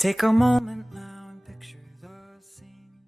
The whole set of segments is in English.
Take a moment now and picture the scene.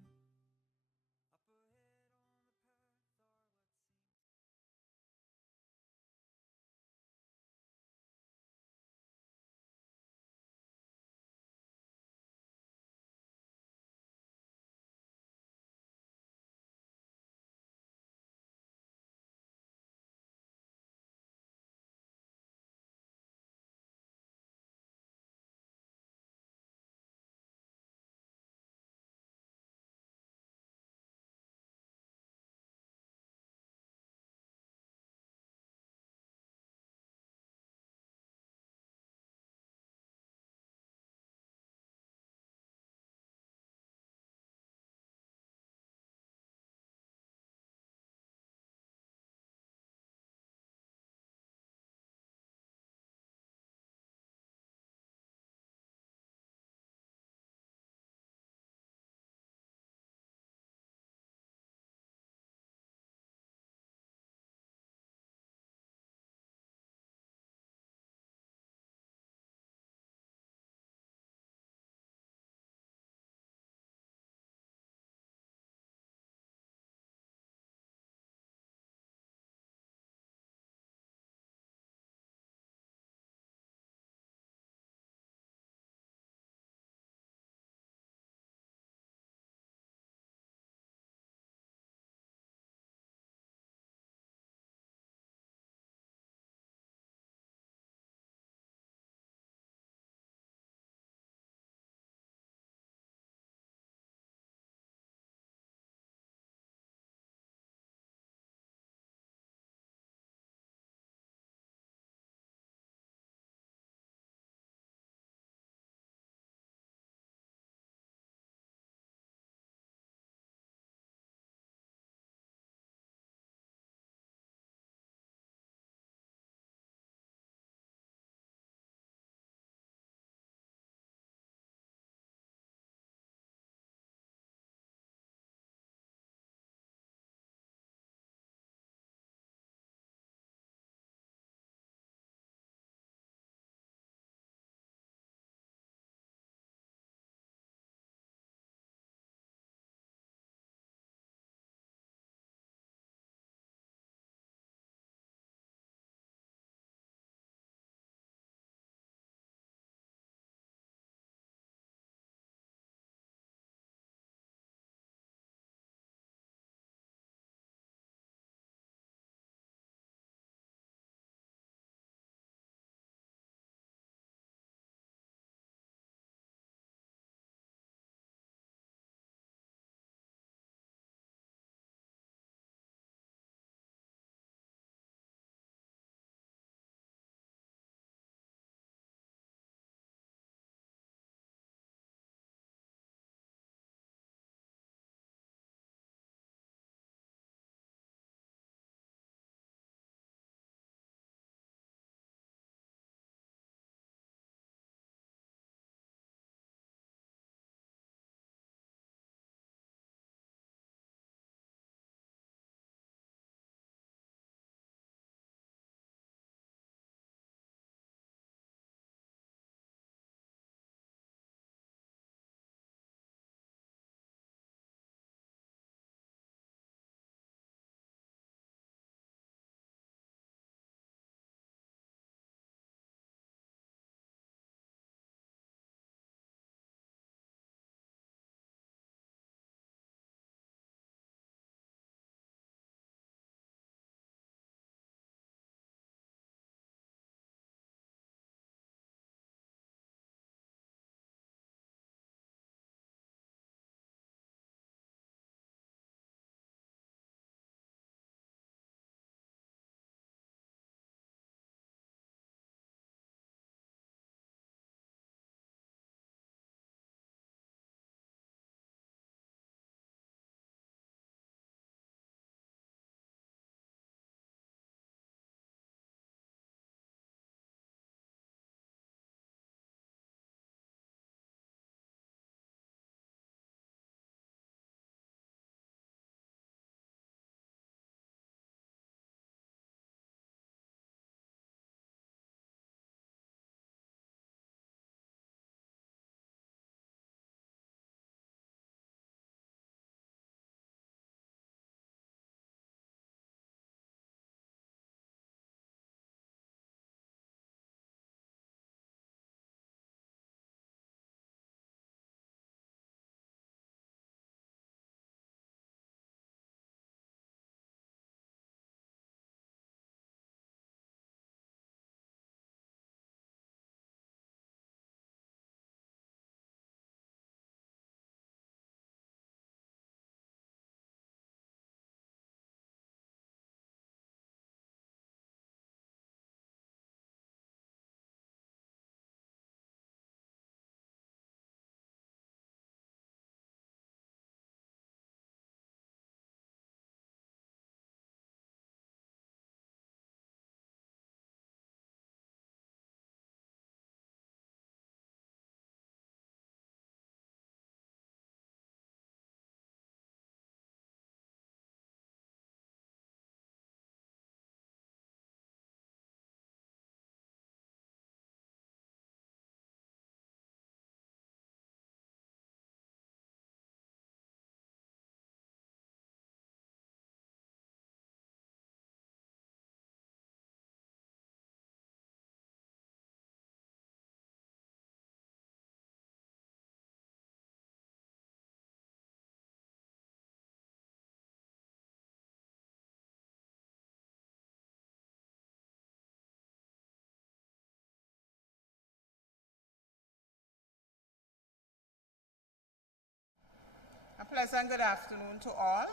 Pleasant good afternoon to all.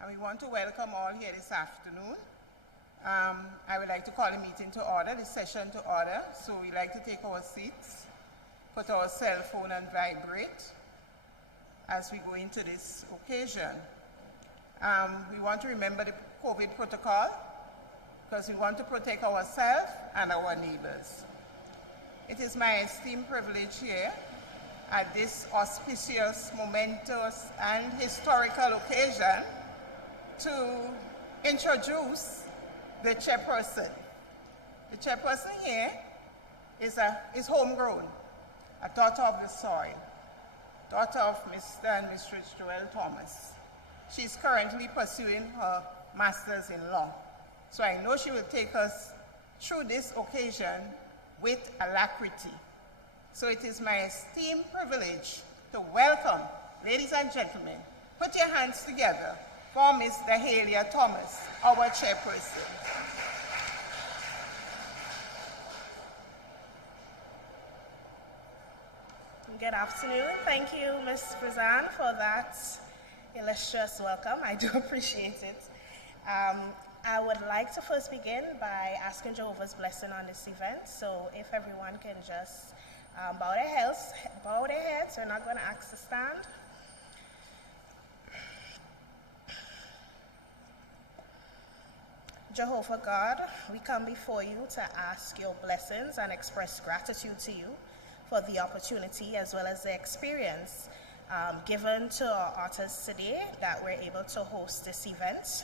And we want to welcome all here this afternoon. I would like to call the meeting to order, the session to order. So we'd like to take our seats, put our cell phone on vibrate as we go into this occasion. We want to remember the COVID protocol because we want to protect ourselves and our neighbors. It is my esteemed privilege here at this auspicious, momentous, and historical occasion to introduce the chairperson. The chairperson here is homegrown, a daughter of the soil, daughter of Mr. and Mrs. Laurel Thomas. She's currently pursuing her master's in law. So I know she will take us through this occasion with alacrity. So it is my esteemed privilege to welcome, ladies and gentlemen, put your hands together for Ms. Gemma Thomas, our chairperson. Good afternoon. Thank you, Ms. Frizan, for that illustrious welcome. I do appreciate it. I would like to first begin by asking Jehovah's blessing on this event. So if everyone can just bow their heads. We're not going to ask to stand. Jehovah God, we come before you to ask your blessings and express gratitude to you for the opportunity as well as the experience given to our artists today that we're able to host this event.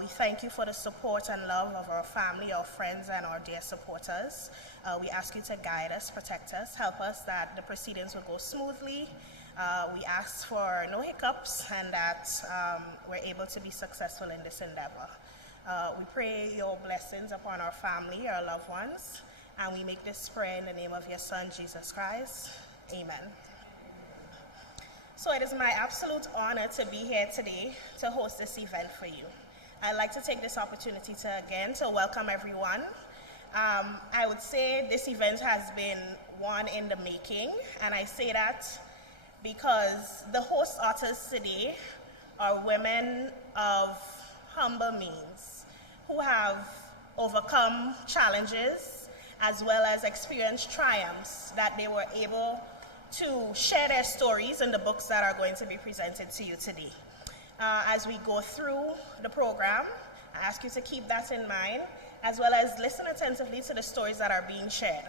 We thank you for the support and love of our family, our friends, and our dear supporters. We ask you to guide us, protect us, help us that the proceedings will go smoothly. We ask for no hiccups and that we're able to be successful in this endeavor. We pray your blessings upon our family, our loved ones, and we make this prayer in the name of your Son, Jesus Christ. Amen. So it is my absolute honor to be here today to host this event for you. I'd like to take this opportunity to welcome everyone. I would say this event has been one in the making, and I say that because the host artists today are women of humble means who have overcome challenges as well as experienced triumphs that they were able to share their stories in the books that are going to be presented to you today. As we go through the program, I ask you to keep that in mind, as well as listen attentively to the stories that are being shared.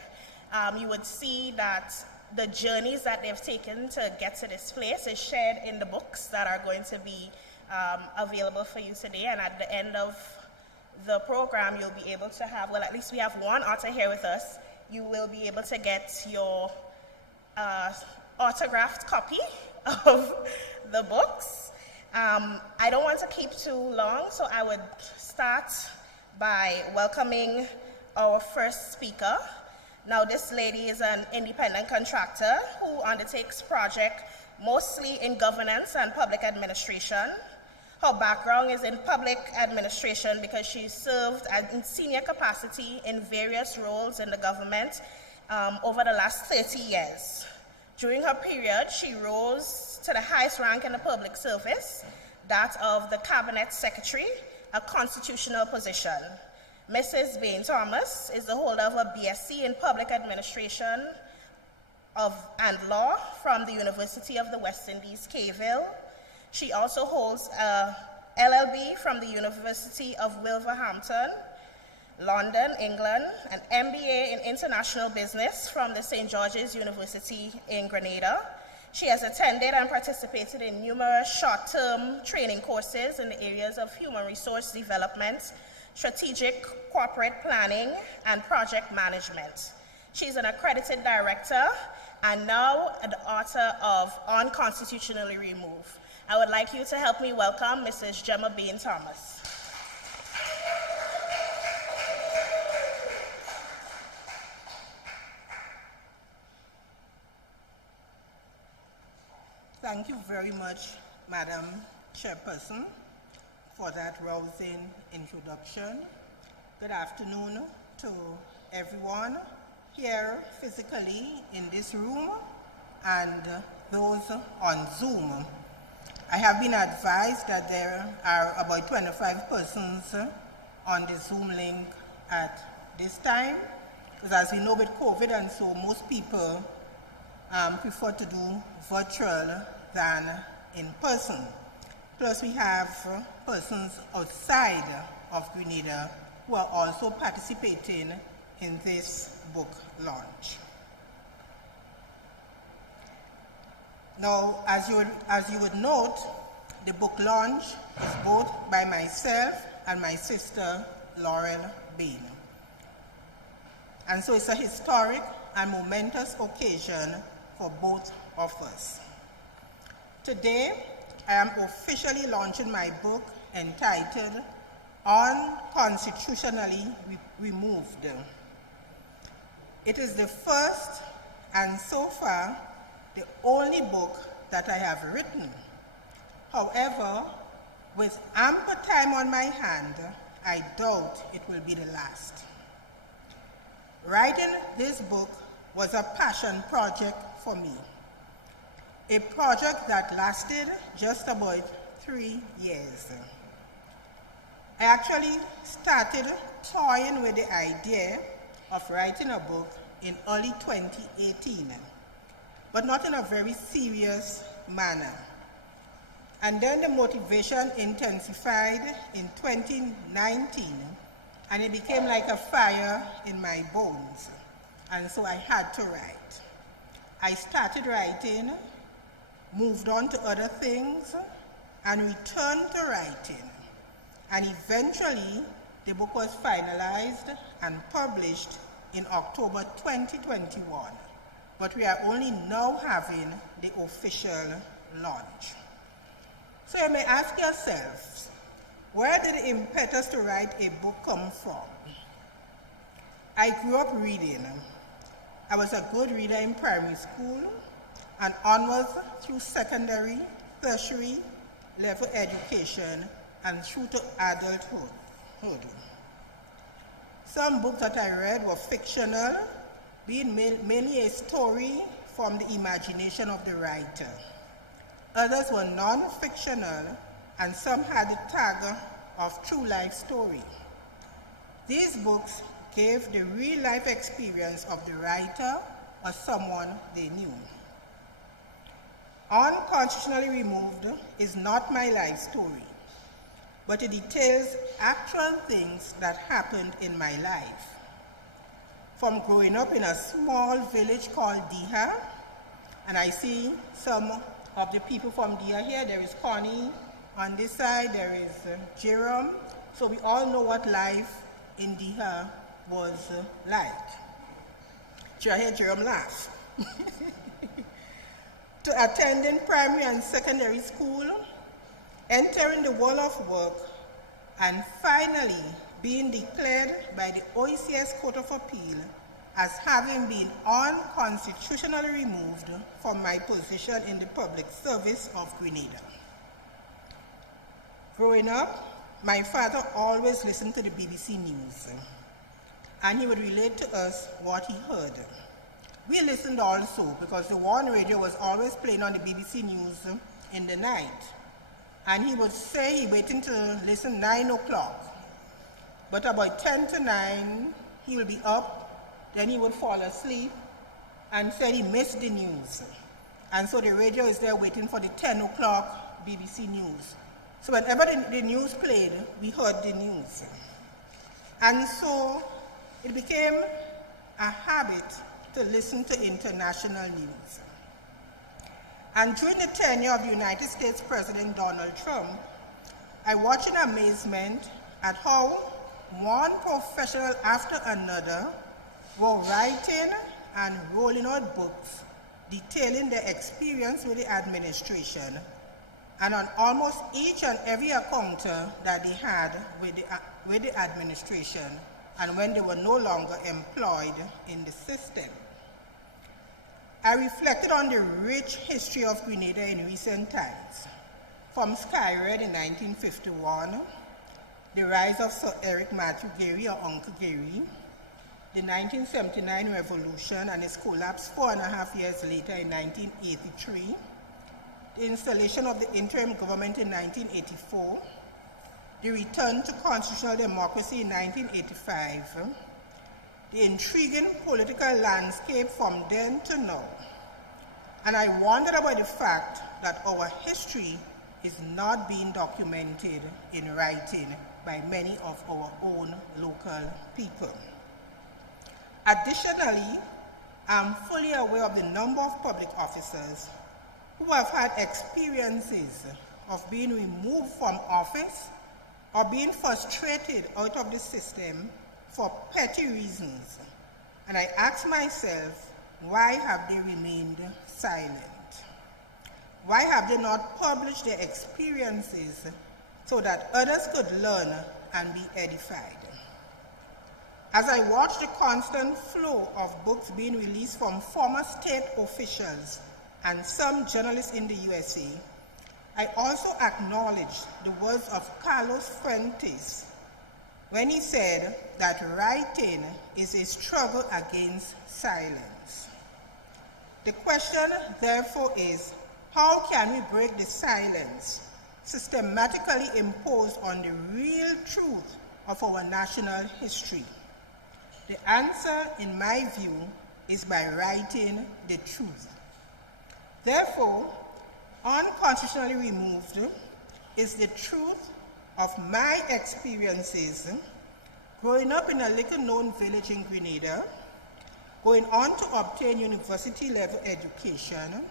You would see that the journeys that they've taken to get to this place is shared in the books that are going to be available for you today. And at the end of the program, you'll be able to have, well, at least we have one author here with us. You will be able to get your autographed copy of the books. I don't want to keep too long, so I would start by welcoming our first speaker. Now, this lady is an independent contractor who undertakes projects mostly in governance and public administration. Her background is in public administration because she served in senior capacity in various roles in the government over the last 30 years. During her period, she rose to the highest rank in the public service, that of the Cabinet Secretary, a constitutional position. Mrs. Bain Thomas is the holder of a BSc in Public Administration and Law from the University of the West Indies, Cayville. She also holds a LLB from the University of Wolverhampton, London, England, an MBA in International Business from the St. George's University in Grenada. She has attended and participated in numerous short-term training courses in the areas of human resource development, strategic corporate planning, and project management. She's an accredited director and now the author of Unconstitutionally Removed. I would like you to help me welcome Mrs. Gemma Bain Thomas. Thank you very much, Madam Chairperson, for that rousing introduction. Good afternoon to everyone here physically in this room and those on Zoom. I have been advised that there are about 25 persons on the Zoom link at this time, because as we know with COVID, and so most people prefer to do virtual than in person. Plus we have persons outside of Grenada who are also participating in this book launch. Now, as you would note, the book launch is both by myself and my sister, Laurel Bain. And so it's a historic and momentous occasion for both of us. Today, I am officially launching my book entitled Unconstitutionally Removed. It is the first and so far the only book that I have written. However, with ample time on my hand, I doubt it will be the last. Writing this book was a passion project for me, a project that lasted just about 3 years. I actually started toying with the idea of writing a book in early 2018, but not in a very serious manner. And then the motivation intensified in 2019, and it became like a fire in my bones. And so I had to write. I started writing, moved on to other things, and returned to writing. And eventually, the book was finalized and published in October 2021. But we are only now having the official launch. So you may ask yourselves, where did the impetus to write a book come from? I grew up reading. I was a good reader in primary school and onwards through secondary, tertiary level education and through to adulthood. Some books that I read were fictional, being mainly a story from the imagination of the writer. Others were non-fictional, and some had the tag of true life story. These books gave the real life experience of the writer or someone they knew. Unconstitutionally Removed is not my life story, but it details actual things that happened in my life. From growing up in a small village called Diha, and I see some of the people from Diha here. There is Connie on this side, there is Jerome. So we all know what life in Diha was like. I hear Jerome laugh. To attending primary and secondary school, entering the world of work, and finally being declared by the OECS Court of Appeal as having been unconstitutionally removed from my position in the public service of Grenada. Growing up, my father always listened to the BBC News, and he would relate to us what he heard. We listened also because the One Radio was always playing on the BBC News in the night, and he would say he waiting to listen 9 o'clock, but about 10 to 9, he will be up, then he would fall asleep and said he missed the news. And so the radio is there waiting for the 10 o'clock BBC News. So whenever the news played, we heard the news. And so it became a habit to listen to international news. And during the tenure of the United States President Donald Trump, I watched in amazement at how one professional after another were writing and rolling out books detailing their experience with the administration, and on almost each and every encounter that they had with the administration and when they were no longer employed in the system. I reflected on the rich history of Grenada in recent times, from Skyred in 1951, the rise of Sir Eric Matthew Gary or Uncle Gary, the 1979 revolution and its collapse 4.5 years later in 1983, the installation of the interim government in 1984, the return to constitutional democracy in 1985, the intriguing political landscape from then to now, and I wondered about the fact that our history is not being documented in writing by many of our own local people. Additionally, I'm fully aware of the number of public officers who have had experiences of being removed from office or being frustrated out of the system for petty reasons. And I ask myself, why have they remained silent? Why have they not published their experiences so that others could learn and be edified? As I watch the constant flow of books being released from former state officials and some journalists in the USA, I also acknowledge the words of Carlos Fuentes when he said that writing is a struggle against silence. The question, therefore, is, how can we break the silence systematically imposed on the real truth of our national history? The answer, in my view, is by writing the truth. Therefore, Unconstitutionally Removed is the truth of my experiences growing up in a little-known village in Grenada, going on to obtain university-level education,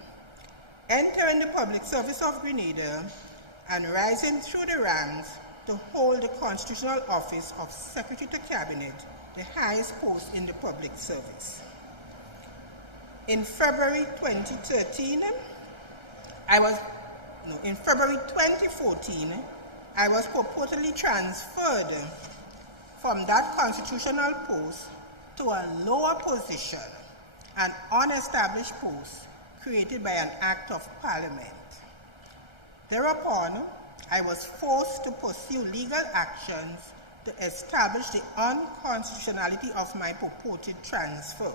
entering the public service of Grenada, and rising through the ranks to hold the constitutional office of Secretary to Cabinet, the highest post in the public service. In February 2014, I was purportedly transferred from that constitutional post to a lower position, an unestablished post created by an act of parliament. Thereupon, I was forced to pursue legal actions to establish the unconstitutionality of my purported transfer.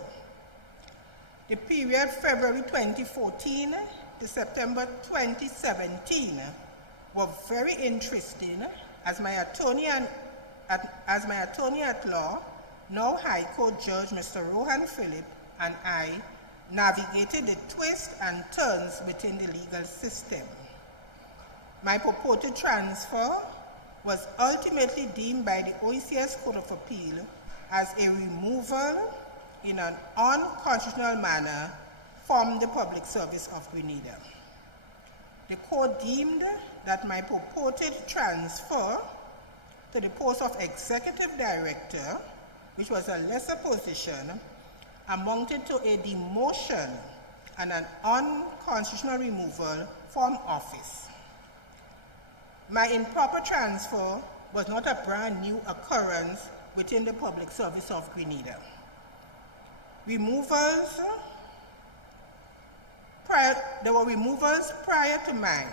The period February 2014 to September 2017 were very interesting as my attorney at law, now High Court Judge Mr. Rohan Phillip, and I navigated the twists and turns within the legal system. My purported transfer was ultimately deemed by the OECS Court of Appeal as a removal in an unconstitutional manner from the public service of Grenada. The court deemed that my purported transfer to the post of executive director, which was a lesser position, amounted to a demotion and an unconstitutional removal from office. My improper transfer was not a brand new occurrence within the public service of Grenada. There were removals prior to mine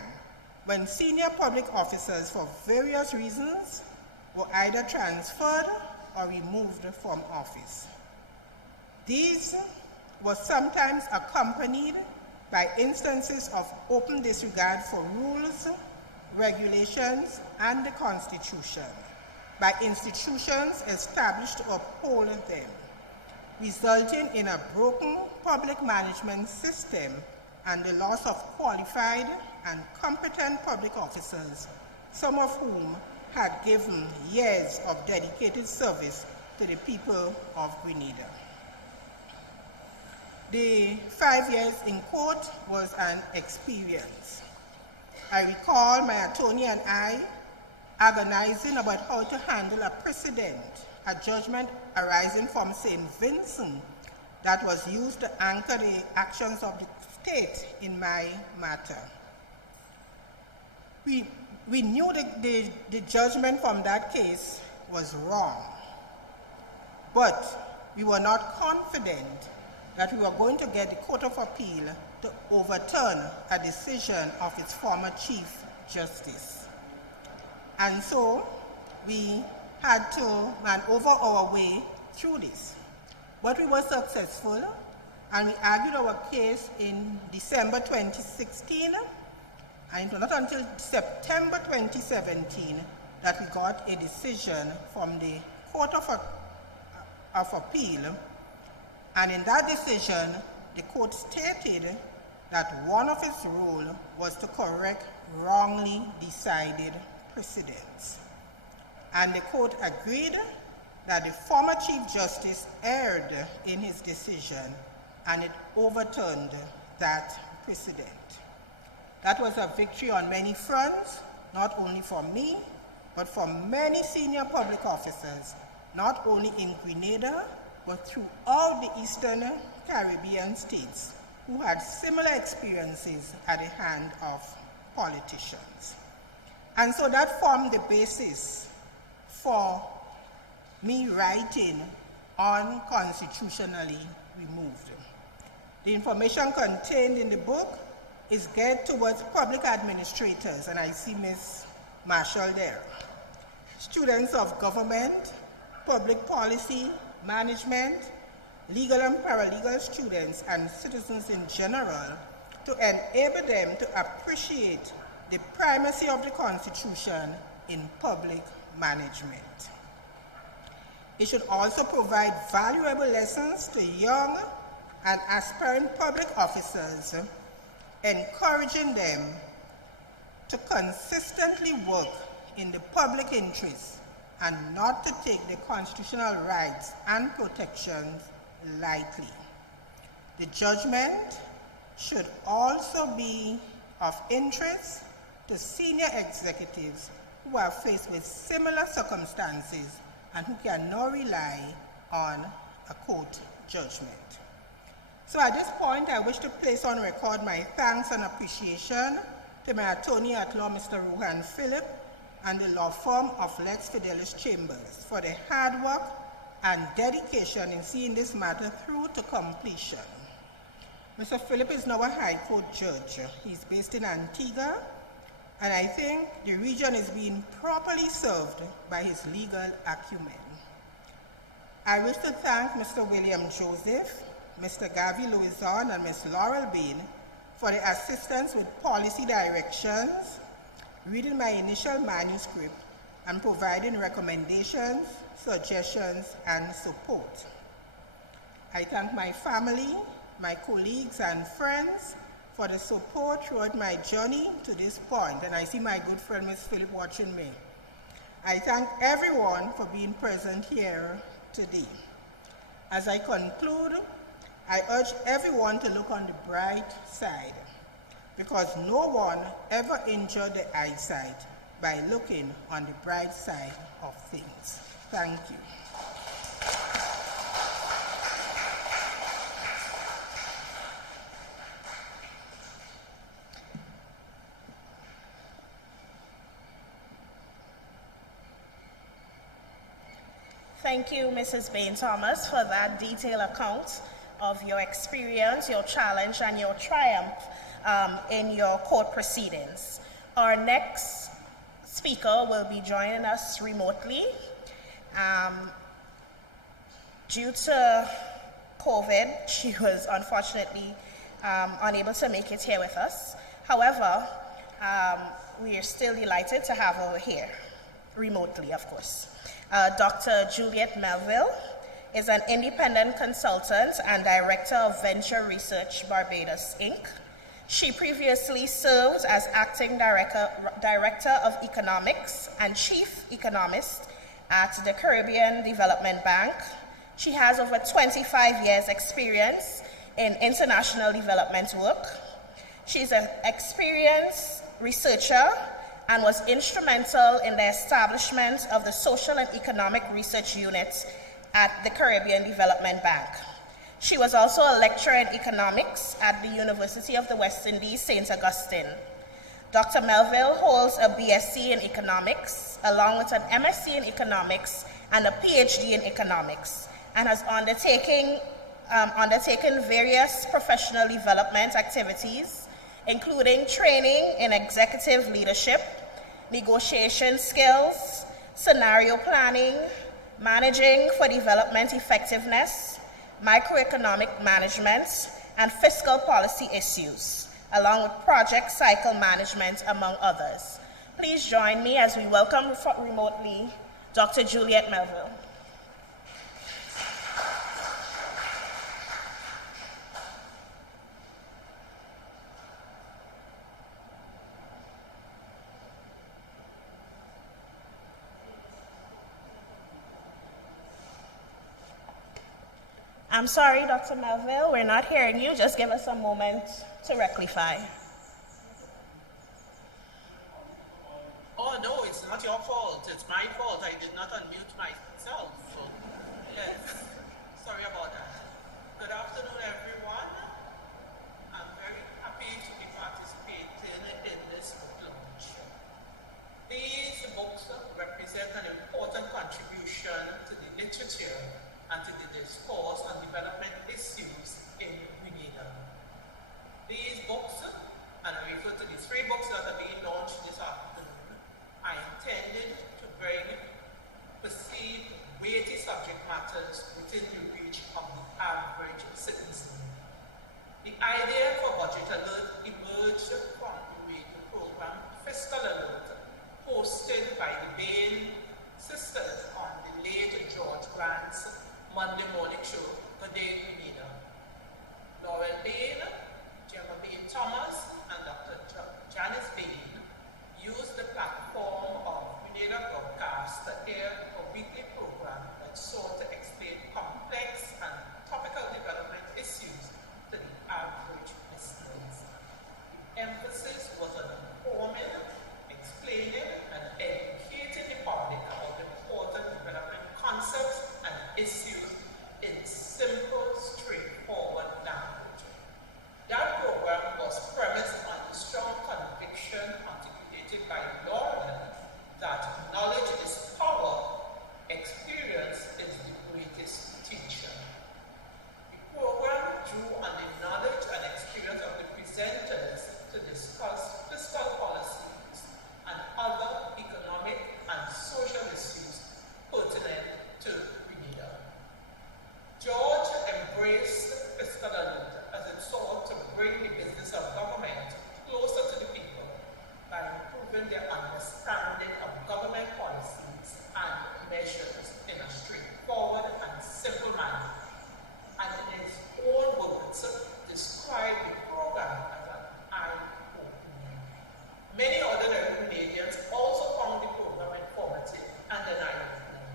when senior public officers for various reasons were either transferred or removed from office. These were sometimes accompanied by instances of open disregard for rules, regulations, and the Constitution by institutions established to uphold them, resulting in a broken public management system and the loss of qualified and competent public officers, some of whom had given years of dedicated service to the people of Grenada. The 5 years in court was an experience. I recall my attorney and I agonizing about how to handle a precedent, a judgment arising from St. Vincent that was used to anchor the actions of the state in my matter. We knew the judgment from that case was wrong, but we were not confident that we were going to get the Court of Appeal to overturn a decision of its former Chief Justice. And so we had to maneuver our way through this. But we were successful, and we argued our case in December 2016, And it was not until September 2017 that we got a decision from the Court of Appeal. And in that decision, the court stated that one of its roles was to correct wrongly decided precedents. And the court agreed that the former Chief Justice erred in his decision and it overturned that precedent. That was a victory on many fronts, not only for me, but for many senior public officers, not only in Grenada, but throughout the Eastern Caribbean states who had similar experiences at the hand of politicians. And so that formed the basis for me writing on constitutionally removed. The information contained in the book is geared towards public administrators, and I see Ms. Marshall there, students of government, public policy, management, legal and paralegal students, and citizens in general, to enable them to appreciate the primacy of the Constitution in public management. It should also provide valuable lessons to young and aspiring public officers, encouraging them to consistently work in the public interest and not to take the constitutional rights and protections lightly. The judgment should also be of interest to senior executives who are faced with similar circumstances and who can now rely on a court judgment. So at this point, I wish to place on record my thanks and appreciation to my attorney at law, Mr. Rohan Phillip, and the law firm of Lex Fidelis Chambers for their hard work and dedication in seeing this matter through to completion. Mr. Phillip is now a High Court judge. He's based in Antigua, and I think the region is being properly served by his legal acumen. I wish to thank Mr. William Joseph, Mr. Gavi Louison, and Ms. Laurel Bain for the assistance with policy directions, reading my initial manuscript, and providing recommendations, suggestions, and support. I thank my family, my colleagues, and friends for the support throughout my journey to this point, and I see my good friend Ms. Phillip watching me. I thank everyone for being present here today. As I conclude, I urge everyone to look on the bright side, because no one ever injured the eyesight by looking on the bright side of things. Thank you. Thank you, Mrs. Bain Thomas, for that detailed account of your experience, your challenge, and your triumph in your court proceedings. Our next speaker will be joining us remotely. Due to COVID, she was unfortunately unable to make it here with us. However, we are still delighted to have her here, remotely, of course. Dr. Juliet Melville is an independent consultant and director of Venture Research Barbados, Inc. She previously served as acting director of economics and chief economist at the Caribbean Development Bank. She has over 25 years experience in international development work. She's an experienced researcher and was instrumental in the establishment of the Social and Economic Research Unit at the Caribbean Development Bank. She was also a lecturer in economics at the University of the West Indies, St. Augustine. Dr. Melville holds a BSc in economics, along with an MSc in economics and a PhD in economics, and has undertaken various professional development activities, including training in executive leadership, negotiation skills, scenario planning, managing for development effectiveness, microeconomic management, and fiscal policy issues, along with project cycle management, among others. Please join me as we welcome remotely Dr. Juliet Melville. I'm sorry, Dr. Melville, we're not hearing you. Just give us a moment to rectify. Oh, no, it's not your fault. It's my fault. I did not unmute myself. So, yes, sorry about that. Good afternoon, everyone. I'm very happy to be participating in this book launch. These books represent an important contribution to the literature and to the discourse on development issues in Grenada. These books, and I refer to the three books that are being launched this afternoon, are intended to bring perceived weighty subject matters within the reach of the average citizen. The idea for Budget Alert emerged from the radio program Fiscal Alert, hosted by the Bain sisters on the late George Grant's Monday morning show, Good Day Grenada. Laurel Bain, Gemma Thomas, and Dr. Janice Bain used the platform of Grenada broadcast to air a weekly program that sought to explain complex and topical development issues to the average listeners. The emphasis was on informing, explaining, and educating the public about important development concepts and issues in simple, straightforward language. That program was premised on the strong conviction articulated by Laurel that knowledge is power, experience is the greatest teacher. The program drew on the knowledge and experience of the presenters to discuss fiscal policies and other economic and social issues pertinent to Grenada. George embraced Fiscal Alert as it sought to bring the business of government closer to the people by improving their understanding of government policies and measures in a straightforward and simple manner, and in his own words, described the program as an eye-opener. Many ordinary Grenadians also found the program informative and an eye-opener.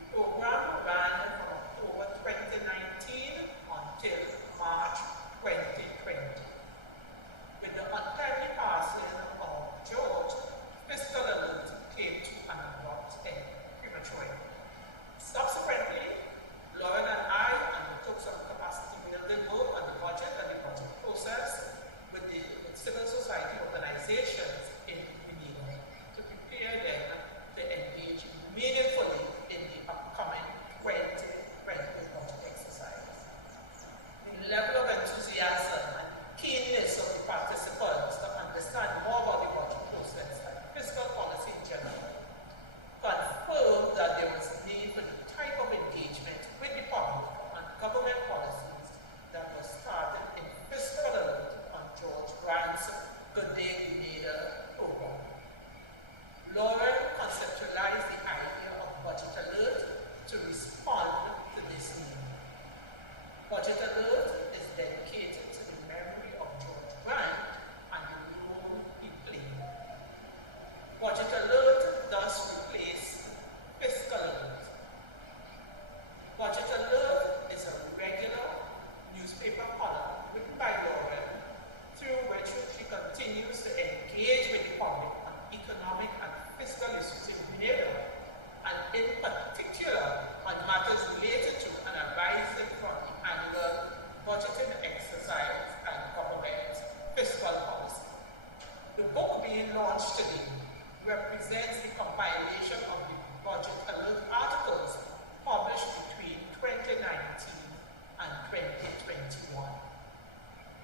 The program ran from October 2019 until March 2020. With the untimely passing of George, Fiscal Alert came to an abrupt end prematurely. Subsequently, Laurel and I undertook some capacity building work on the budget and the budget process with civil society organizations in Grenada to prepare them to engage meaningfully in the upcoming 2020 budget exercise. The level of enthusiasm and keenness of the participants to understand more about the budget process and fiscal policy in general confirmed that there was need for the type of engagement with the public on government policies that was started in Fiscal Alert on George Grant's Good Day Grenada program. Laurel conceptualized the idea of Budget Alert to respond to this need. Budget Alert is dedicated to the memory of George Grant and the role he played. Budget Alert thus replaced Fiscal Alert. Budget Alert is a regular newspaper column written by Laurel, through which she continues to engage with the public on economic and fiscal issues in Grenada, and in particular on matters related to and arising from the annual budgeting exercise and government fiscal policy. The book being launched today represents the compilation of the Budget Alert articles published between 2019 and 2021.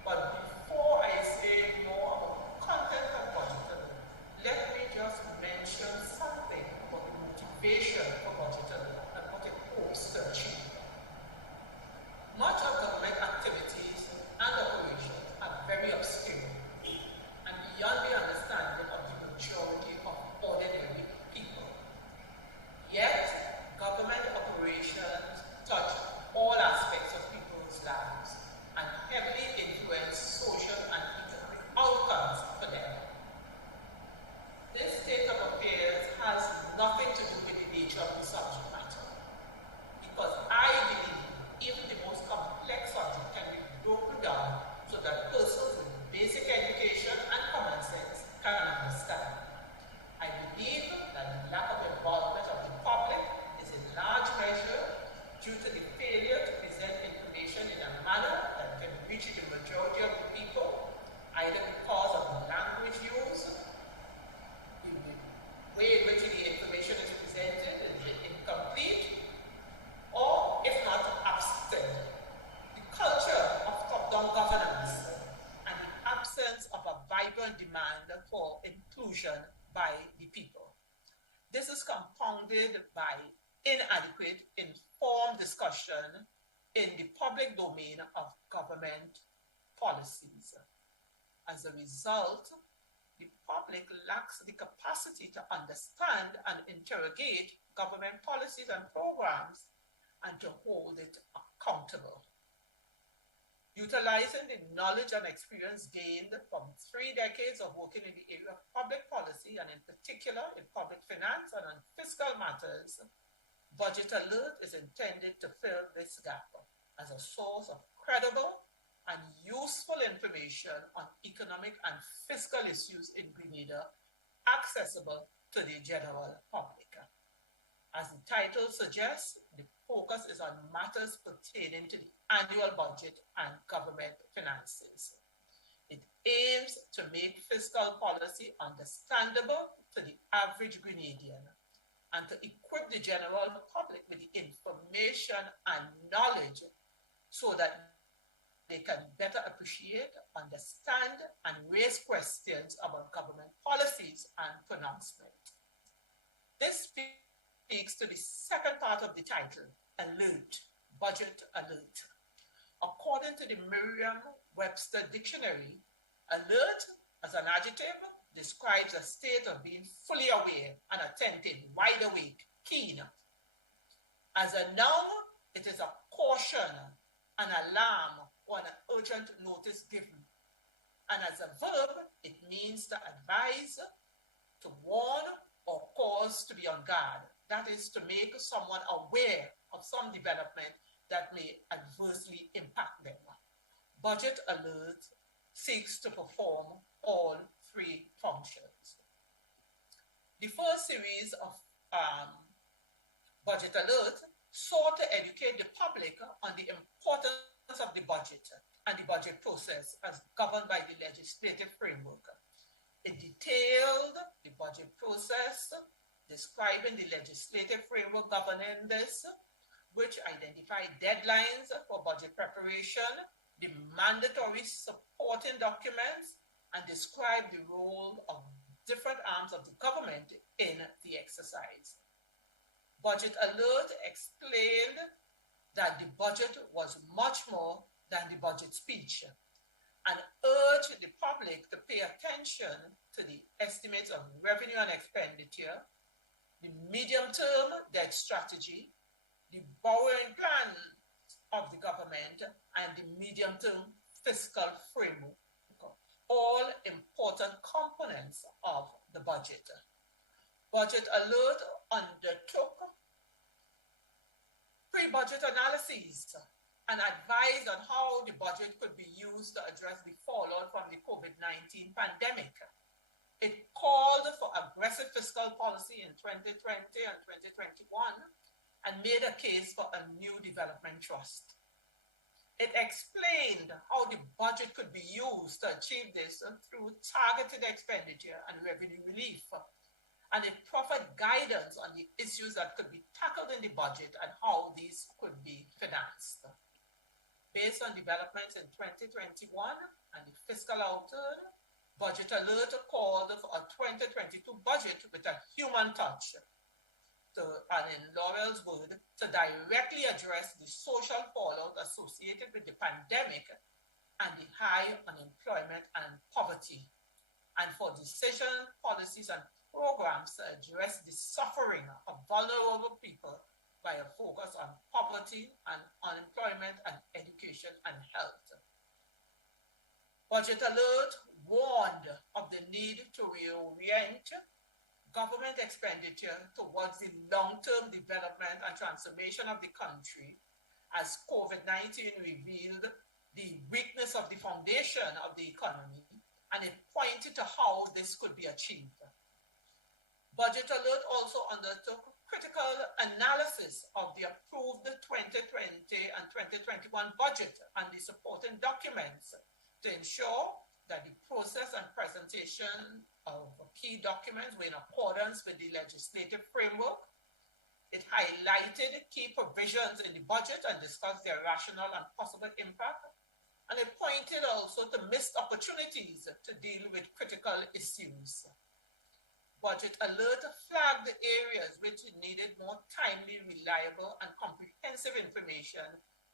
But before I say more about the content of Budget Alert, let me just mention something about the motivation for Budget Alert and what it hopes to achieve. Much of government activities and operations are very obscure for inclusion by the people. This is compounded by inadequate, informed discussion in the public domain of government policies. As a result, the public lacks the capacity to understand and interrogate government policies and programs and to hold it accountable. Utilizing the knowledge and experience gained from 3 decades of working in the area of public policy, and in particular in public finance and on fiscal matters, Budget Alert is intended to fill this gap as a source of credible and useful information on economic and fiscal issues in Grenada, accessible to the general public. As the title suggests, the focus is on matters pertaining to the annual budget and government finances. It aims to make fiscal policy understandable to the average Grenadian and to equip the general public with the information and knowledge so that they can better appreciate, understand, and raise questions about government policies and pronouncements. This speaks to the second part of the title, Alert, Budget Alert. According to the Merriam-Webster Dictionary, alert as an adjective describes a state of being fully aware and attentive, wide awake, keen. As a noun, it is a caution, an alarm, or an urgent notice given. And as a verb, it means to advise, to warn, or cause to be on guard. That is to make someone aware of some development that may adversely impact them. Budget Alert seeks to perform all 3 functions. The first series of Budget Alert sought to educate the public on the importance of the budget and the budget process as governed by the legislative framework. It detailed the budget process, describing the legislative framework governing this, which identified deadlines for budget preparation, the mandatory supporting documents, and described the role of different arms of the government in the exercise. Budget Alert explained that the budget was much more than the budget speech and urged the public to pay attention to the estimates of revenue and expenditure, the medium-term debt strategy, the borrowing plan of the government, and the medium-term fiscal framework, all important components of the budget. Budget Alert undertook pre-budget analyses and advised on how the budget could be used to address the fallout from the COVID-19 pandemic. It called for aggressive fiscal policy in 2020 and 2021 and made a case for a new development trust. It explained how the budget could be used to achieve this through targeted expenditure and revenue relief. And it proffered guidance on the issues that could be tackled in the budget and how these could be financed. Based on developments in 2021 and the fiscal outturn, Budget Alert called for a 2022 budget with a human touch, and in Laurel's word, to directly address the social fallout associated with the pandemic and the high unemployment and poverty, and for decision, policies, and programs to address the suffering of vulnerable people by a focus on poverty and unemployment and education and health. Budget Alert warned of the need to reorient government expenditure towards the long-term development and transformation of the country as COVID-19 revealed the weakness of the foundation of the economy, and it pointed to how this could be achieved. Budget Alert also undertook critical analysis of the approved 2020 and 2021 budget and the supporting documents to ensure that the process and presentation of key documents were in accordance with the legislative framework. It highlighted key provisions in the budget and discussed their rational and possible impact, And it pointed also to missed opportunities to deal with critical issues. Budget Alert flagged the areas which needed more timely, reliable, and comprehensive information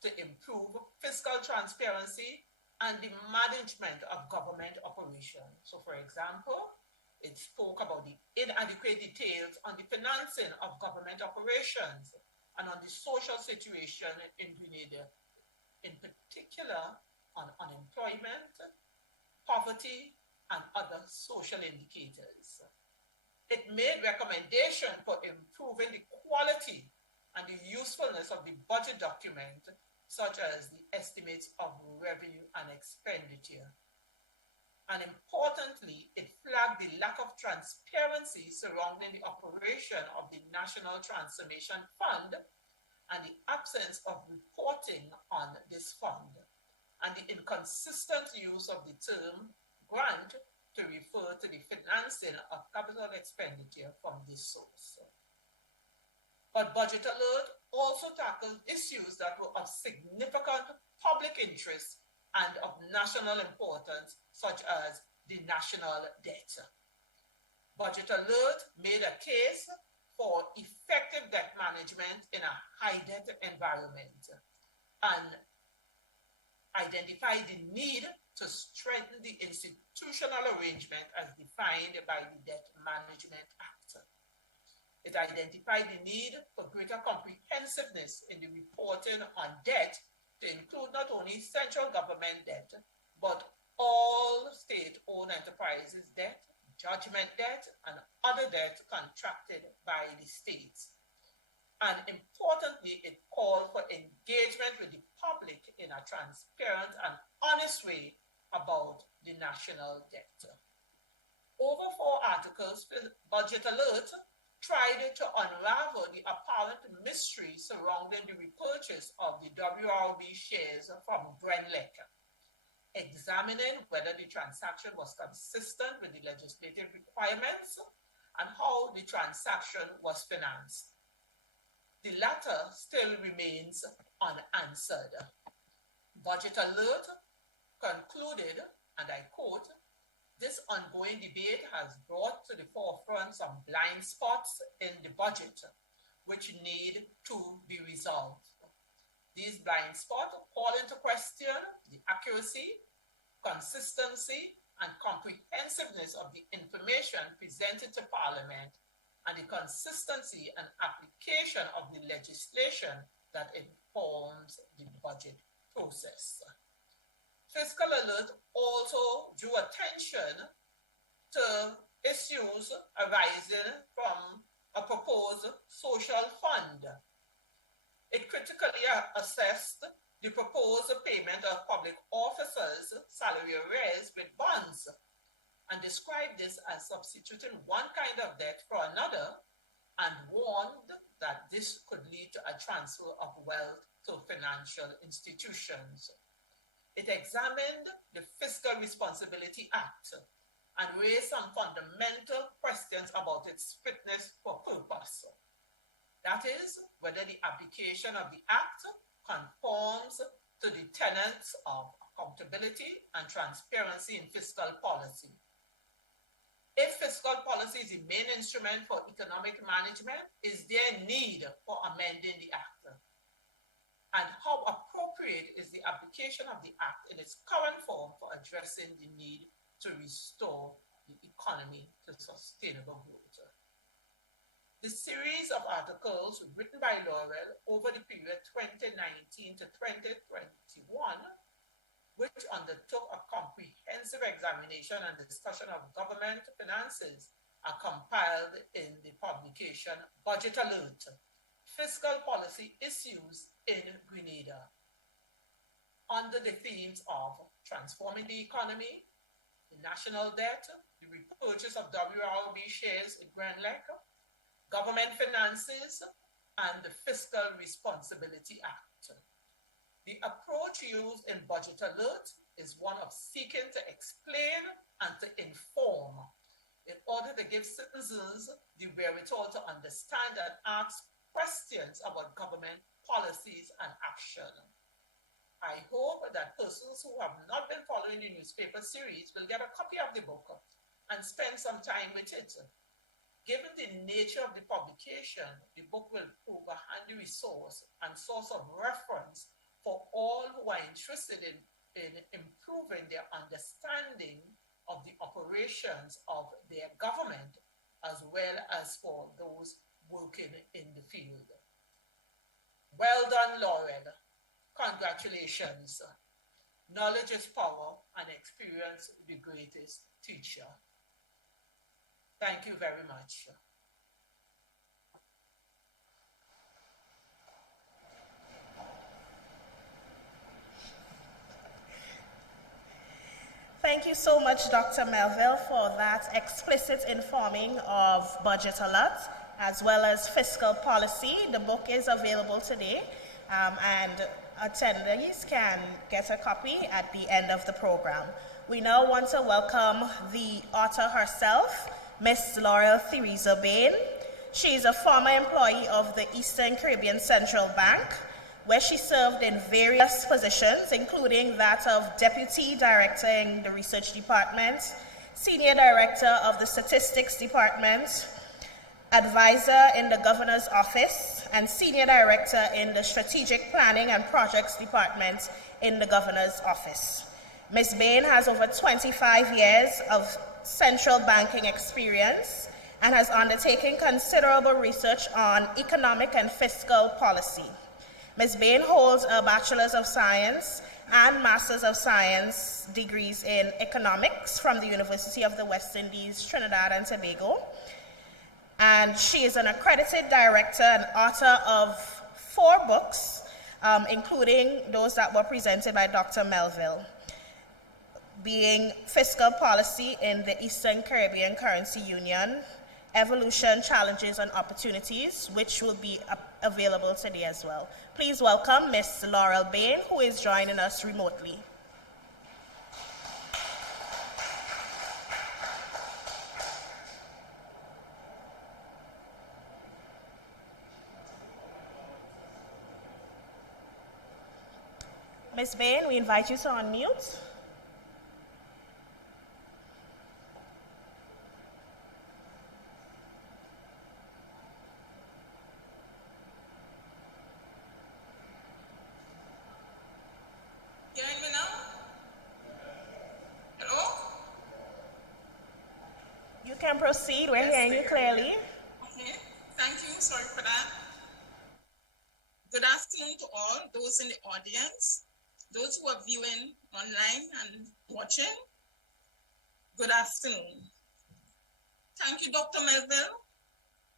to improve fiscal transparency and the management of government operations. So, for example, it spoke about the inadequate details on the financing of government operations and on the social situation in Grenada, in particular on unemployment, poverty, and other social indicators. It made recommendations for improving the quality and the usefulness of the budget document, such as the estimates of revenue and expenditure. And importantly, it flagged the lack of transparency surrounding the operation of the National Transformation Fund and the absence of reporting on this fund, and the inconsistent use of the term grant to refer to the financing of capital expenditure from this source. But Budget Alert also tackled issues that were of significant public interest and of national importance, such as the national debt. Budget Alert made a case for effective debt management in a high debt environment and identified the need to strengthen the institutional arrangement as defined by the Debt Management Act. It identified the need for greater comprehensiveness in the reporting on debt to include not only central government debt, but all state-owned enterprises debt, judgment debt, and other debt contracted by the states. And importantly, it called for engagement with the public in a transparent and honest way about the national debt. Over 4 articles, Budget Alert tried to unravel the apparent mystery surrounding the repurchase of the WRB shares from Grenada, examining whether the transaction was consistent with the legislative requirements and how the transaction was financed. The latter still remains unanswered. Budget Alert concluded, and I quote, "This ongoing debate has brought to the forefront some blind spots in the budget which need to be resolved. These blind spots call into question the accuracy, consistency, and comprehensiveness of the information presented to Parliament and the consistency and application of the legislation that informs the budget process." Fiscal Alert also drew attention to issues arising from a proposed social fund. It critically assessed the proposed payment of public officers' salary arrears with bonds and described this as substituting one kind of debt for another, and warned that this could lead to a transfer of wealth to financial institutions. It examined the Fiscal Responsibility Act and raised some fundamental questions about its fitness for purpose. That is, whether the application of the Act conforms to the tenets of accountability and transparency in fiscal policy. If fiscal policy is the main instrument for economic management, is there need for amending the Act? And how appropriate is the application of the Act in its current form for addressing the need to restore the economy to sustainable growth? The series of articles written by Laurel over the period 2019 to 2021, which undertook a comprehensive examination and discussion of government finances, are compiled in the publication Budget Alert, Fiscal Policy Issues in Grenada, under the themes of transforming the economy, the national debt, the repurchase of WRB shares in Grenada, government finances, and the Fiscal Responsibility Act. The approach used in Budget Alert is one of seeking to explain and to inform in order to give citizens the wherewithal to understand and ask questions about government policies and action. I hope that persons who have not been following the newspaper series will get a copy of the book and spend some time with it. Given the nature of the publication, the book will prove a handy resource and source of reference for all who are interested in improving their understanding of the operations of their government, as well as for those working in the field. Well done, Laurel. Congratulations. Knowledge is power, and experience the greatest teacher. Thank you very much. Thank you so much, Dr. Melville, for that explicit informing of budget alert as well as fiscal policy. The book is available today, and attendees can get a copy at the end of the program. We now want to welcome the author herself, Miss Laurel Bain. She is a former employee of the Eastern Caribbean Central Bank, where she served in various positions, including that of Deputy Director in the Research Department, Senior Director of the Statistics Department, Advisor in the Governor's Office, and Senior Director in the Strategic Planning and Projects Department in the Governor's Office. Ms. Bain has over 25 years of central banking experience and has undertaken considerable research on economic and fiscal policy. Ms. Bain holds a Bachelor's of Science and Master's of Science degrees in economics from the University of the West Indies, Trinidad and Tobago. And she is an accredited director and author of 4 books, including those that were presented by Dr. Melville, being Fiscal Policy in the Eastern Caribbean Currency Union, Evolution, Challenges and Opportunities, which will be available today as well. Please welcome Ms. Laurel Bain, who is joining us remotely. Ms. Bain, we invite you to unmute. Proceed. We're hearing you clearly. Okay. Thank you. Sorry for that. Good afternoon to all those in the audience, those who are viewing online and watching. Good afternoon. Thank you, Dr. Melville,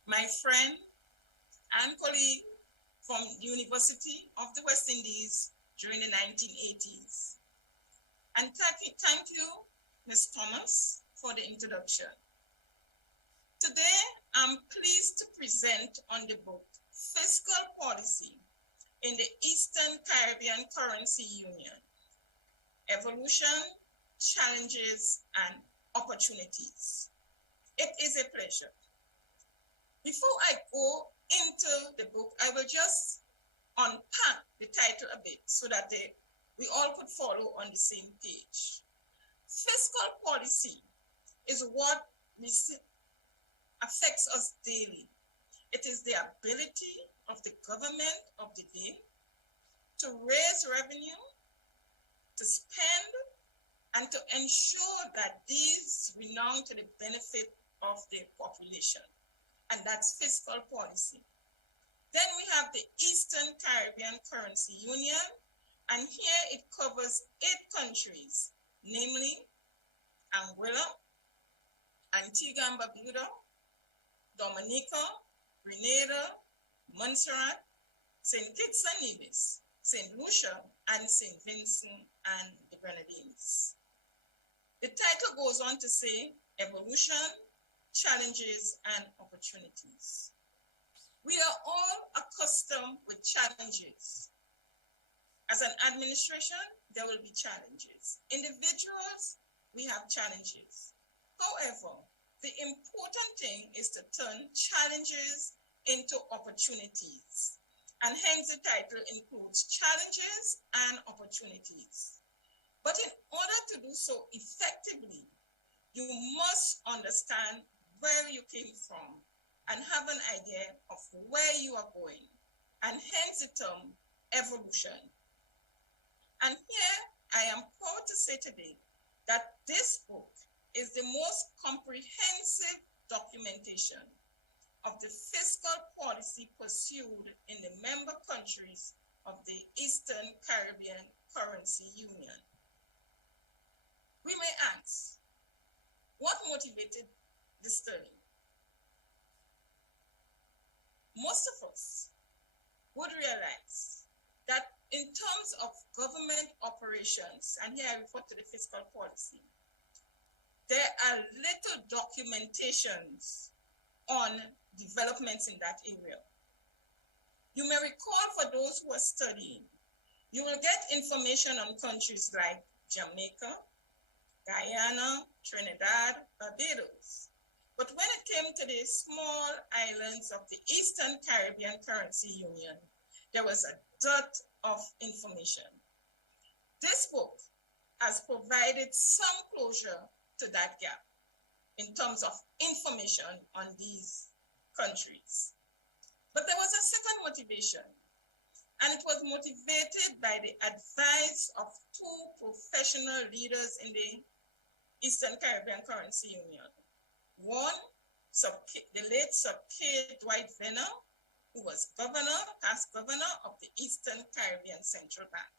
my friend and colleague from the University of the West Indies during the 1980s. And thank you, Ms. Thomas, for the introduction. Today, I'm pleased to present on the book, Fiscal Policy in the Eastern Caribbean Currency Union, Evolution, Challenges, and Opportunities. It is a pleasure. Before I go into the book, I will just unpack the title a bit so that we all could follow on the same page. Fiscal policy is what affects us daily. It is the ability of the government of the day to raise revenue, to spend, and to ensure that these renown to the benefit of the population. And that's fiscal policy. Then we have the Eastern Caribbean Currency Union, and here it covers 8 countries, namely Anguilla, Antigua and Barbuda, Dominica, Grenada, Montserrat, St. Kitts and Nevis, St. Lucia, and St. Vincent and the Grenadines. The title goes on to say, Evolution, Challenges, and Opportunities. We are all accustomed with challenges. As an administration, there will be challenges. Individuals, we have challenges. However, the important thing is to turn challenges into opportunities. and hence the title includes challenges and opportunities. But in order to do so effectively, you must understand where you came from and have an idea of where you are going, and hence the term evolution. And here I am proud to say today that this book is the most comprehensive documentation of the fiscal policy pursued in the member countries of the Eastern Caribbean Currency Union. We may ask, what motivated the study? Most of us would realize that in terms of government operations, and here I refer to the fiscal policy, there are little documentations on developments in that area. You may recall, for those who are studying, you will get information on countries like Jamaica, Guyana, Trinidad, Barbados. But when it came to the small islands of the Eastern Caribbean Currency Union, there was a dearth of information. This book has provided some closure to that gap in terms of information on these countries. But there was a second motivation, and it was motivated by the advice of two professional leaders in the Eastern Caribbean Currency Union. One, the late Sir K. Dwight Venner, who was past governor of the Eastern Caribbean Central Bank,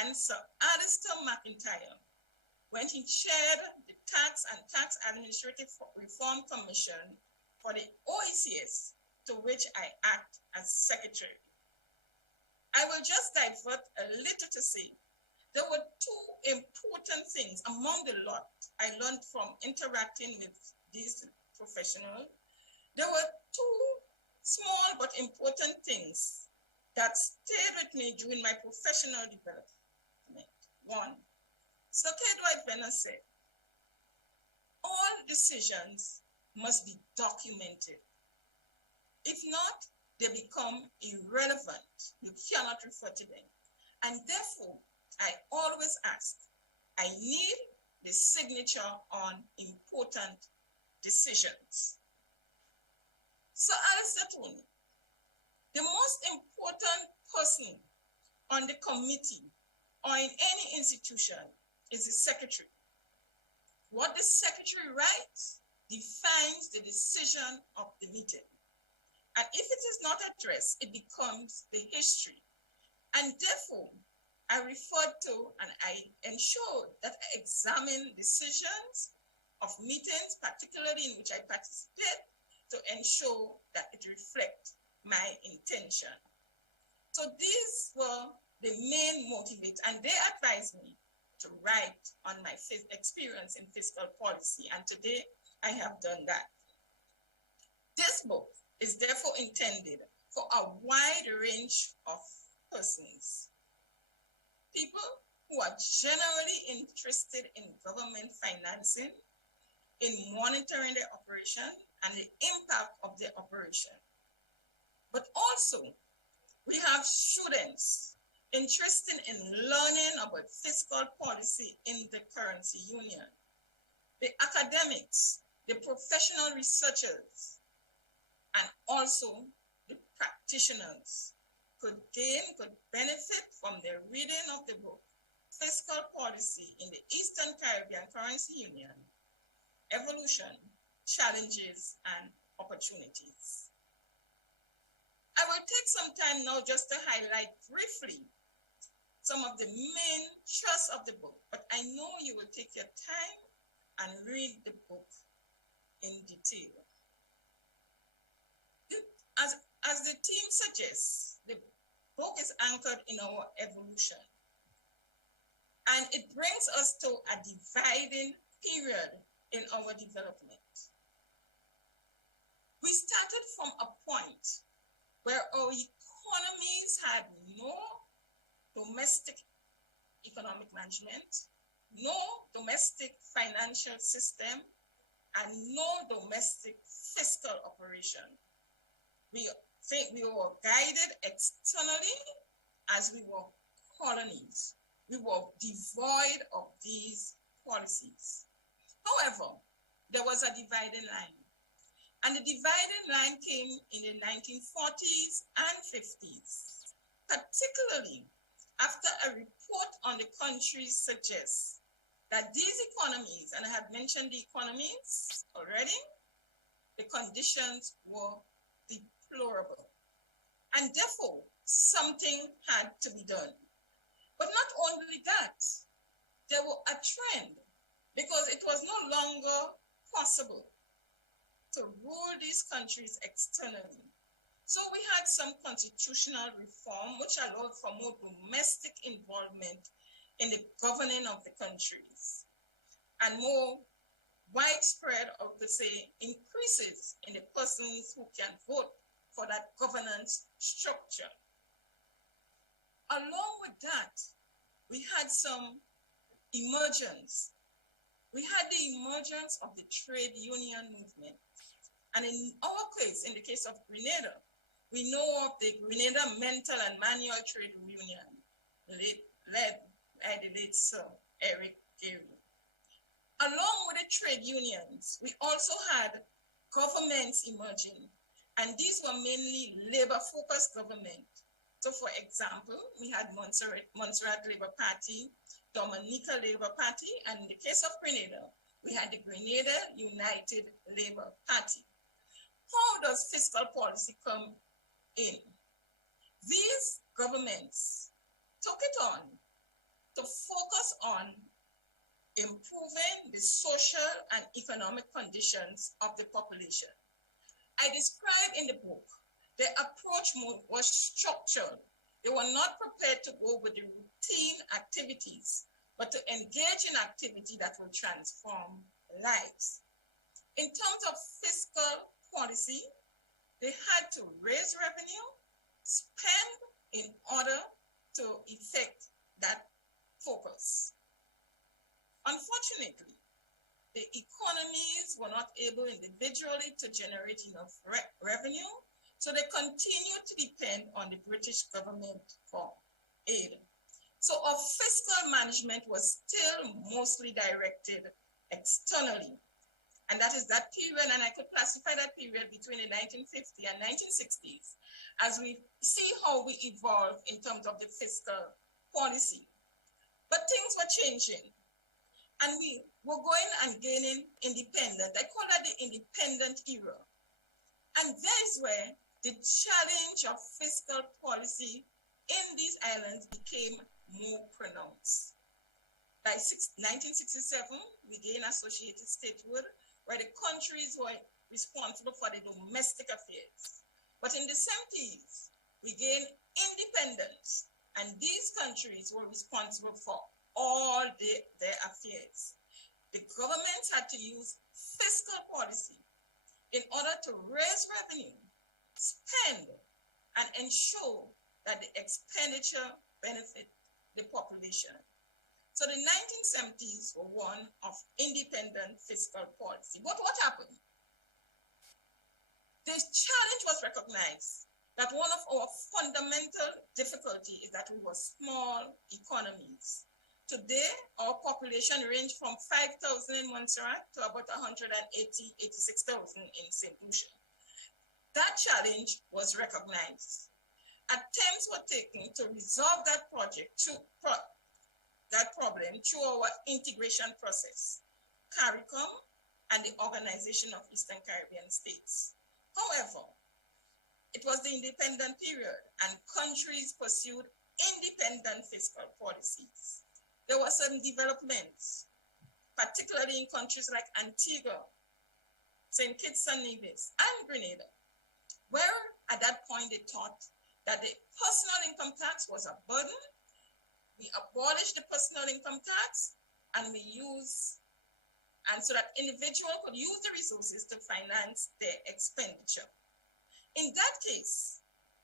and Sir Alistair McIntyre, when he chaired the Tax and Tax Administrative Reform Commission for the OECS, to which I act as secretary. I will just divert a little to say there were two important things among the lot I learned from interacting with these professionals. There were two small but important things that stayed with me during my professional development. One, Sir K. Dwight Venner said, all decisions must be documented. If not, they become irrelevant. You cannot refer to them. And therefore, I always ask, I need the signature on important decisions. So Alistair told me, the most important person on the committee or in any institution is the secretary. What the secretary writes defines the decision of the meeting. And if it is not addressed, it becomes the history. And therefore, I refer to and I ensure that I examine decisions of meetings, particularly in which I participate, to ensure that it reflects my intention. So these were the main motivators, and they advised me to write on my experience in fiscal policy, and today I have done that. This book is therefore intended for a wide range of persons. People who are generally interested in government financing, in monitoring their operation and the impact of their operation. But also, we have students interested in learning about fiscal policy in the currency union. The academics, the professional researchers, and also the practitioners could benefit from the reading of the book, Fiscal Policy in the Eastern Caribbean Currency Union, Evolution, Challenges, and Opportunities. I will take some time now just to highlight briefly some of the main thrusts of the book, but I know you will take your time and read the book in detail. As the theme suggests, the book is anchored in our evolution, and it brings us to a dividing period in our development. We started from a point where our economies had no domestic economic management, no domestic financial system, and no domestic fiscal operation. we were guided externally as we were colonies. We were devoid of these policies. However, there was a dividing line. And the dividing line came in the 1940s and 50s, particularly after a report on the countries suggests that these economies, and I have mentioned the economies already, the conditions were deplorable. And therefore, something had to be done. But not only that, there was a trend because it was no longer possible to rule these countries externally. So we had some constitutional reform which allowed for more domestic involvement in the governing of the countries and more widespread, I would say, increases in the persons who can vote for that governance structure. Along with that, we had some emergence. We had the emergence of the trade union movement. And in our case, in the case of Grenada, we know of the Grenada Mental and Manual Trade Union, led by the late Sir Eric Gary. Along with the trade unions, we also had governments emerging, and these were mainly labor-focused government. So for example, we had Montserrat Labour Party, Dominica Labour Party, and in the case of Grenada, we had the Grenada United Labour Party. How does fiscal policy come in? These governments took it on to focus on improving the social and economic conditions of the population. I describe in the book, the approach was structured. They were not prepared to go with the routine activities, but to engage in activity that will transform lives. In terms of fiscal policy, they had to raise revenue, spend in order to effect that focus. Unfortunately, the economies were not able individually to generate enough revenue, so they continued to depend on the British government for aid. So our fiscal management was still mostly directed externally. And that is that period, and I could classify that period between the 1950s and 1960s as we see how we evolved in terms of the fiscal policy. But things were changing, and we were going and gaining independence. I call that the independent era. And that is where the challenge of fiscal policy in these islands became more pronounced. By 1967, we gained associated statehood, where the countries were responsible for the domestic affairs. But in the 70s, we gained independence, and these countries were responsible for all their affairs. The governments had to use fiscal policy in order to raise revenue, spend, and ensure that the expenditure benefit the population. So the 1970s were one of independent fiscal policy. But what happened? The challenge was recognized that one of our fundamental difficulties is that we were small economies. Today, our population ranged from 5,000 in Montserrat to about 186,000 in St. Lucia. That challenge was recognized. Attempts were taken to resolve that problem through our integration process, CARICOM, and the Organization of Eastern Caribbean States. However, it was the independent period, and countries pursued independent fiscal policies. There were some developments, particularly in countries like Antigua, St. Kitts and Nevis, and Grenada, where at that point they thought that the personal income tax was a burden. We abolished the personal income tax, and so that individuals could use the resources to finance their expenditure. In that case,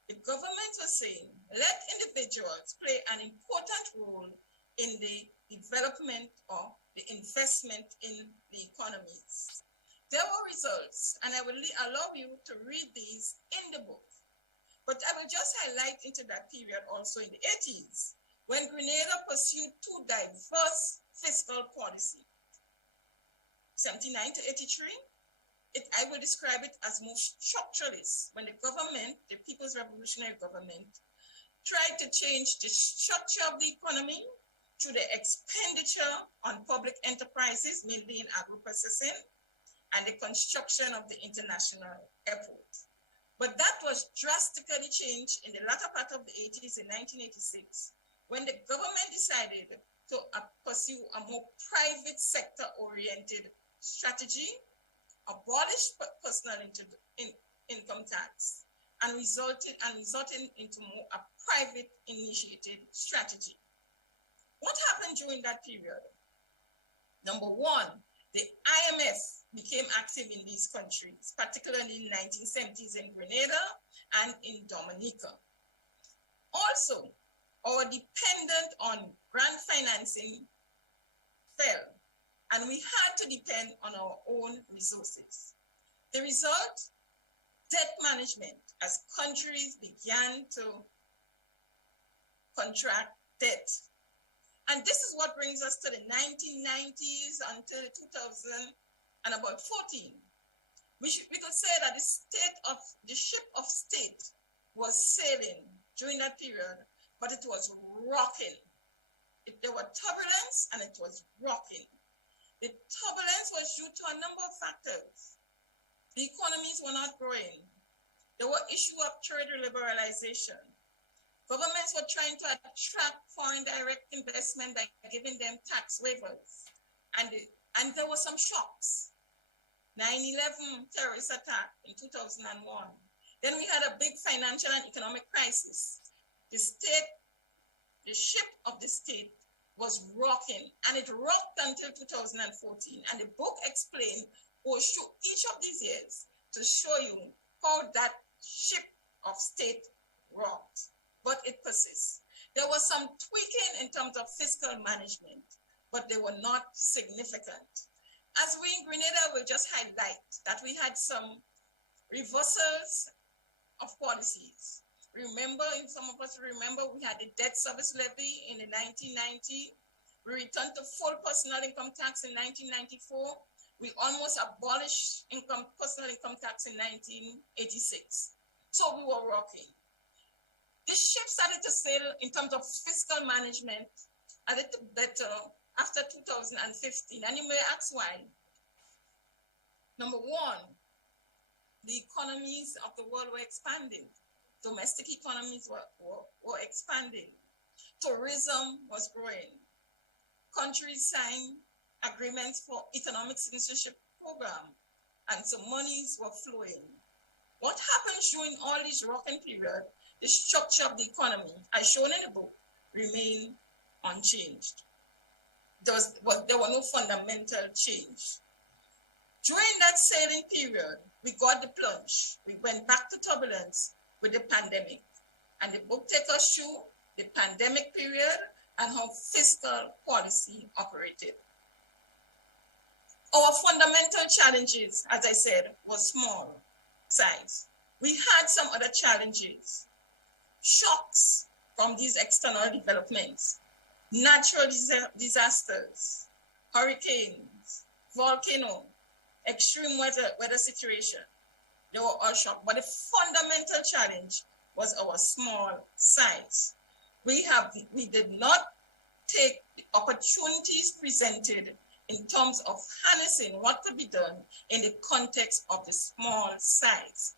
the government was saying, let individuals play an important role in the development or the investment in the economies. There were results, and I will allow you to read these in the book. But I will just highlight into that period also in the 80s, when Grenada pursued two diverse fiscal policies. 79 to 83, I will describe it as more structuralist, when the government, the People's Revolutionary Government, tried to change the structure of the economy through the expenditure on public enterprises, mainly in agro-processing, and the construction of the international airport. But that was drastically changed in the latter part of the 80s, in 1986, when the government decided to pursue a more private sector-oriented strategy, abolish personal income tax, and resulting into more a private initiated strategy. What happened during that period? Number one, the IMF became active in these countries, particularly in the 1970s in Grenada and in Dominica. Also, our dependence on grant financing fell, and we had to depend on our own resources. The result, debt management, as countries began to contract debt. And this is what brings us to the 1990s until 2000 and about 14. We could say that the ship of state was sailing during that period, but it was rocking. There were turbulence and it was rocking. The turbulence was due to a number of factors. The economies were not growing. There were issues of trade liberalization. Governments were trying to attract foreign direct investment by giving them tax waivers. And there were some shocks. 9/11 terrorist attack in 2001. Then we had a big financial and economic crisis. The ship of the state was rocking, and it rocked until 2014. And the book explained, goes through each of these years to show you how that ship of state rocked, but it persists. There was some tweaking in terms of fiscal management, but they were not significant. As we in Grenada will just highlight that we had some reversals of policies. Remember, some of us remember, we had the debt service levy in the 1990. We returned to full personal income tax in 1994. We almost abolished personal income tax in 1986. So we were rocking. The ship started to sail in terms of fiscal management a little better after 2015. And you may ask why. Number one, the economies of the world were expanding. Domestic economies were expanding. Tourism was growing. Countries signed agreements for economic citizenship program, and so monies were flowing. What happened during all this rocking period, the structure of the economy, as shown in the book, remained unchanged. There were no fundamental change. During that sailing period, we got the plunge. We went back to turbulence with the pandemic. And the book takes us through the pandemic period and how fiscal policy operated. Our fundamental challenges, as I said, were small size. We had some other challenges. Shocks from these external developments, natural disasters, hurricanes, volcano, extreme weather situation. They were all shocked, but the fundamental challenge was our small size. We did not take the opportunities presented in terms of harnessing what could be done in the context of the small size.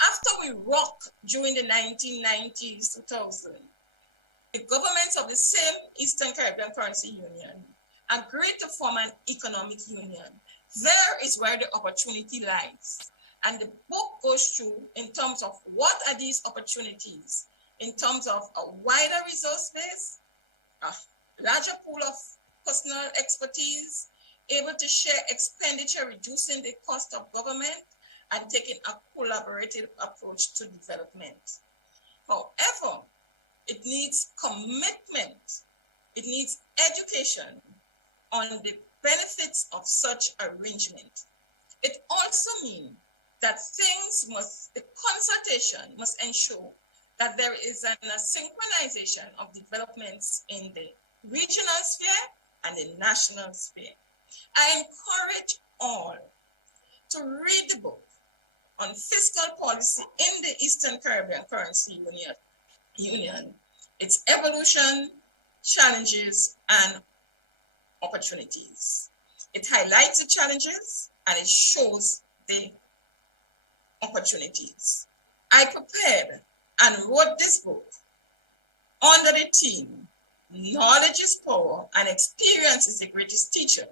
After we rocked during the 1990s, 2000, the governments of the same Eastern Caribbean Currency Union agreed to form an economic union. There is where the opportunity lies. And the book goes through in terms of what are these opportunities, in terms of a wider resource base, a larger pool of personal expertise, able to share expenditure, reducing the cost of government, and taking a collaborative approach to development. However, it needs commitment. It needs education on the benefits of such arrangement. It also means that the consultation must ensure that there is a synchronization of developments in the regional sphere and the national sphere. I encourage all to read the book on fiscal policy in the Eastern Caribbean Currency Union, its evolution, challenges, and opportunities. It highlights the challenges and it shows the opportunities. I prepared and wrote this book under the theme, Knowledge is Power and Experience is the Greatest Teacher,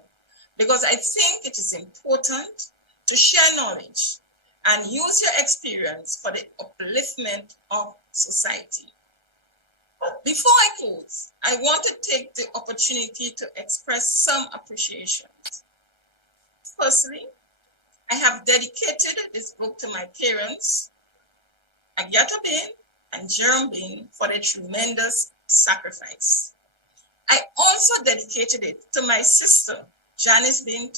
because I think it is important to share knowledge and use your experience for the upliftment of society. Before I close, I want to take the opportunity to express some appreciations. Firstly, I have dedicated this book to my parents, Agatha Bain and Jerome Bain, for their tremendous sacrifice. I also dedicated it to my sister, Janice Bain,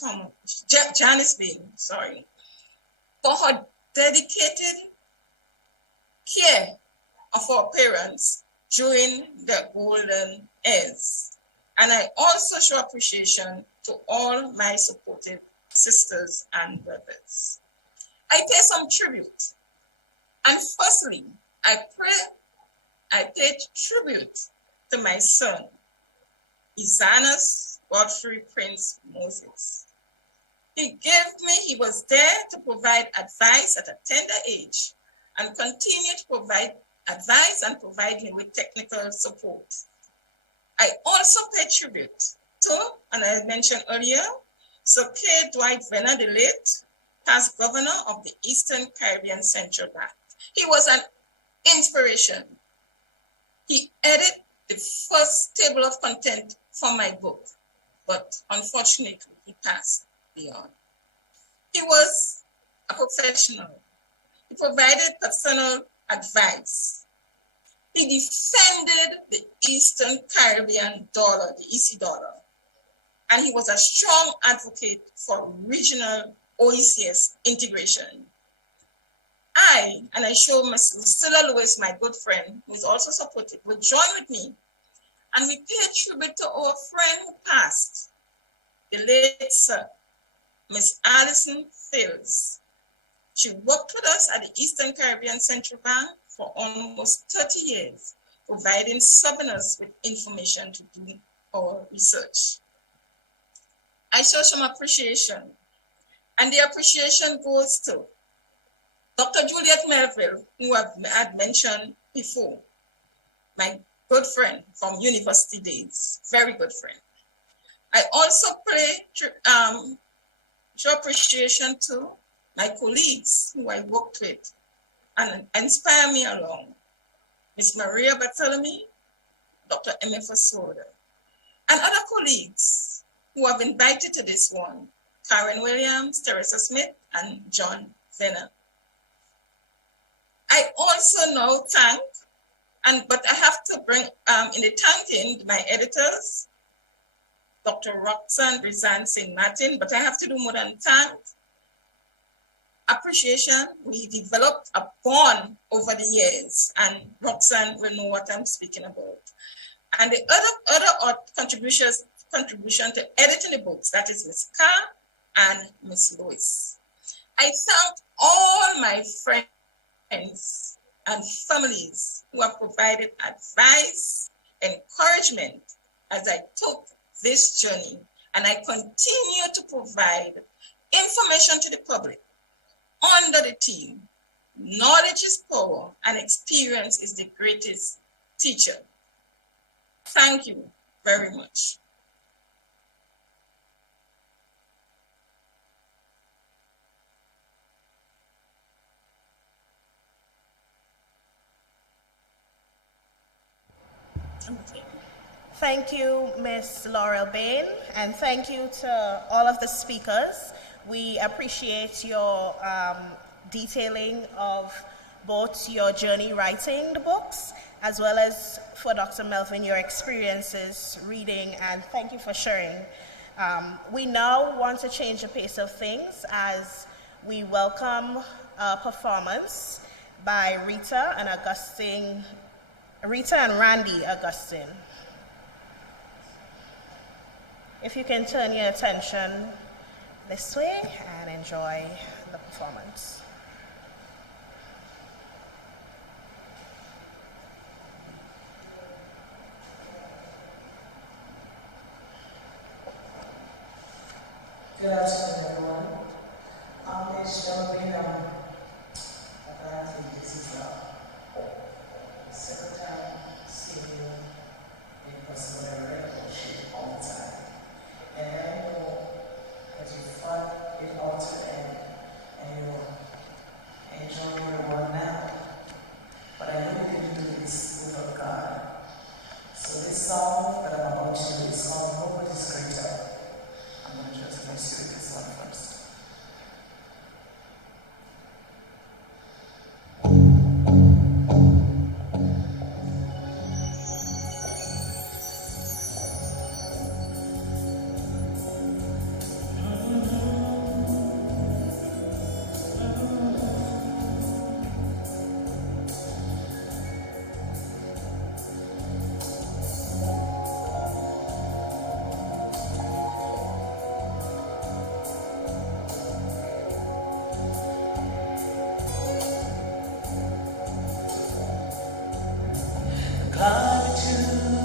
for her dedicated care of our parents during their golden years. And I also show appreciation to all my supportive sisters and brothers. I pay some tribute. And firstly, I paid tribute to my son, Izanus Godfrey Prince Moses. He was there to provide advice at a tender age and continue to provide advice and provide me with technical support. I also pay tribute to, and I mentioned earlier, Sir K. Dwight Venner, the late past governor of the Eastern Caribbean Central Bank. He was an inspiration. He edited the first table of content for my book, but unfortunately, he passed beyond. He was a professional. He provided personal advice. He defended the Eastern Caribbean dollar, the EC dollar, and he was a strong advocate for regional OECS integration. I show Ms. Lucilla Lewis, my good friend, who is also supportive, will join with me, and we pay tribute to our friend who passed, the late Sir, Miss Alison Fields. She worked with us at the Eastern Caribbean Central Bank for almost 30 years, providing Southerners with information to do our research. I show some appreciation, and the appreciation goes to Dr. Juliet Melville, who I had mentioned before, my good friend from university days, very good friend. I also show appreciation to my colleagues who I worked with and inspire me along. Miss Maria Bartolome, Dr. Emma Fasoda, and other colleagues who have invited to this one, Karen Williams, Teresa Smith, and John Venner. I also now thank, but I have to bring in the thanking my editors, Dr. Roxanne Brizan St. Martin, but I have to do more than thank. Appreciation, we developed a bond over the years, and Roxanne will know what I'm speaking about. And the other contribution to editing the books, that is Ms. Carr and Ms. Lewis. I thank all my friends and families who have provided advice, encouragement as I took this journey, and I continue to provide information to the public under the theme, knowledge is power and experience is the greatest teacher. Thank you very much. Thank you, Ms. Laurel Bain, and thank you to all of the speakers. We appreciate your detailing of both your journey writing the books, as well as for Dr. Melvin, your experiences reading, and thank you for sharing. We now want to change the pace of things as we welcome performance by Rita and Randy Augustine. If you can turn your attention this way and enjoy the performance. Good afternoon, everyone. My name is Gemma Thomas. I think this is the second time seeing you in person when I shoot all the time. And I know that you fought it all to the end and you're enjoying your work now. But I know you didn't do this without God. So this song that I'm about to do is called Nobody's Greater. I'm going to just let's do this one first. Climb to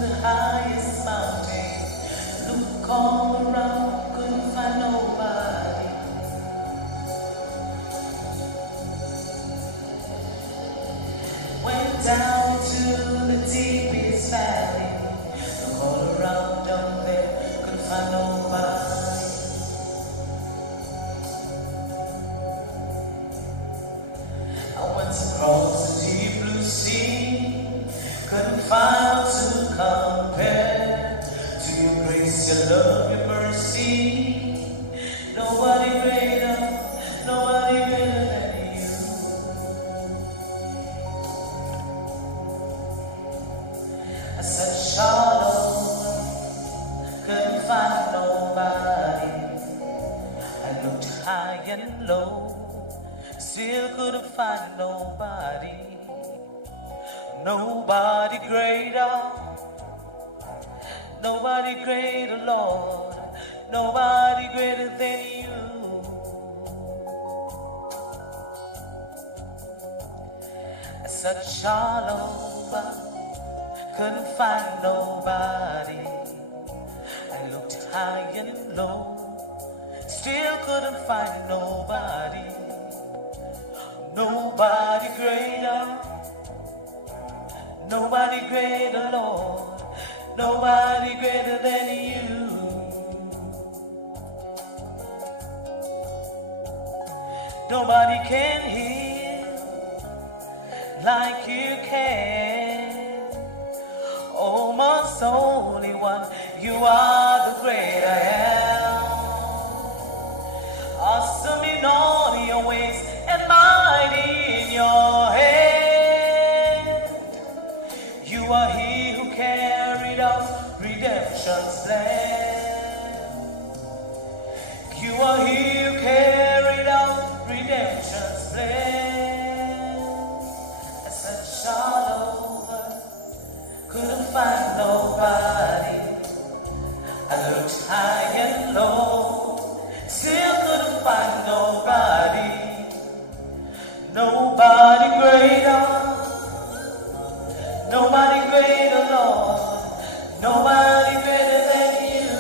the highest mountain, look all around, couldn't find nobody. Went down to the deepest valley, look all around down there, couldn't find nobody. I went across the deep blue sea, couldn't find to compare to your grace, your love, your mercy. Nobody greater than you. I said, Shalom, couldn't find nobody. I looked high and low, still couldn't find nobody. Nobody greater, Lord, nobody greater than you. I said, Shalom, couldn't find nobody. I looked high and low, still couldn't find nobody. Nobody greater, Lord, nobody greater than you. Nobody can heal like you can. Oh, most holy one, you are the great I am. Awesome in all your ways and mighty in your hand. You are he who carried out redemption's plan. You are he who carried out redemption's plan. I said, Shalom, couldn't find nobody. I looked high and low, still couldn't find nobody. Nobody greater, Lord, nobody greater than you.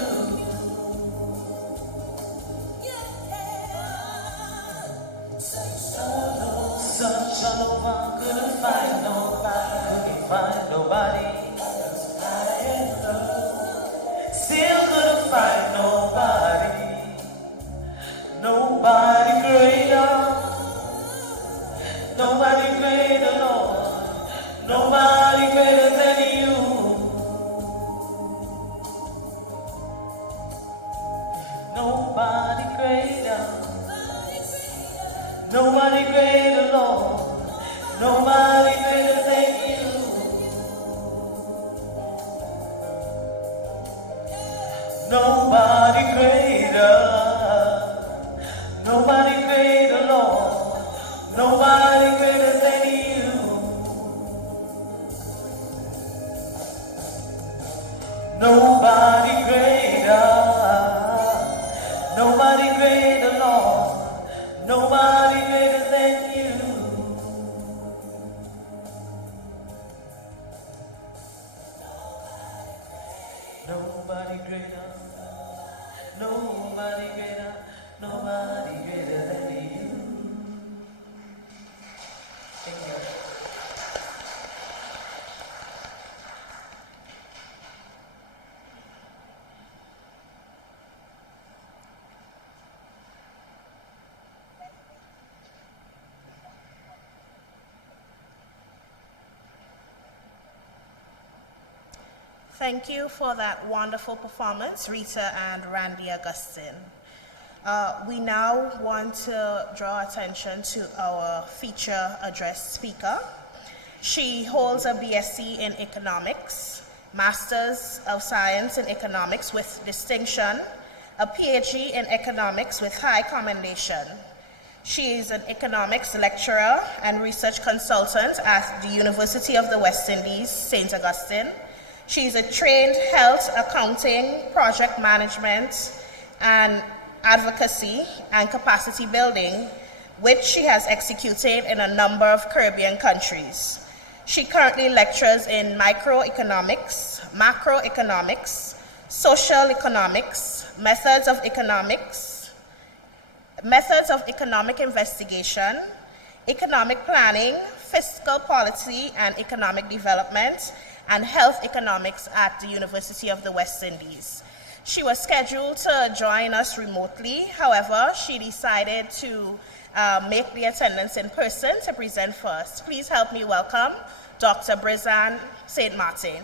Such a lover, couldn't find nobody. Still couldn't find nobody. Nobody greater, Lord, nobody greater than you. Nobody greater, Lord, nobody greater than you. Nobody greater, Lord, nobody Thank you for that wonderful performance, Rita and Randy Augustine. We now want to draw attention to our feature address speaker. She holds a BSc in Economics, Masters of Science in Economics with distinction, a PhD in Economics with high commendation. She is an economics lecturer and research consultant at the University of the West Indies, St. Augustine. She is a trained health, accounting, project management, and advocacy and capacity building, which she has executed in a number of Caribbean countries. She currently lectures in microeconomics, macroeconomics, social economics, methods of economic investigation, economic planning, fiscal policy and economic development, and health economics at the University of the West Indies. She was scheduled to join us remotely. However, she decided to make the attendance in person to present first. Please help me welcome Dr. Brizan St. Martin.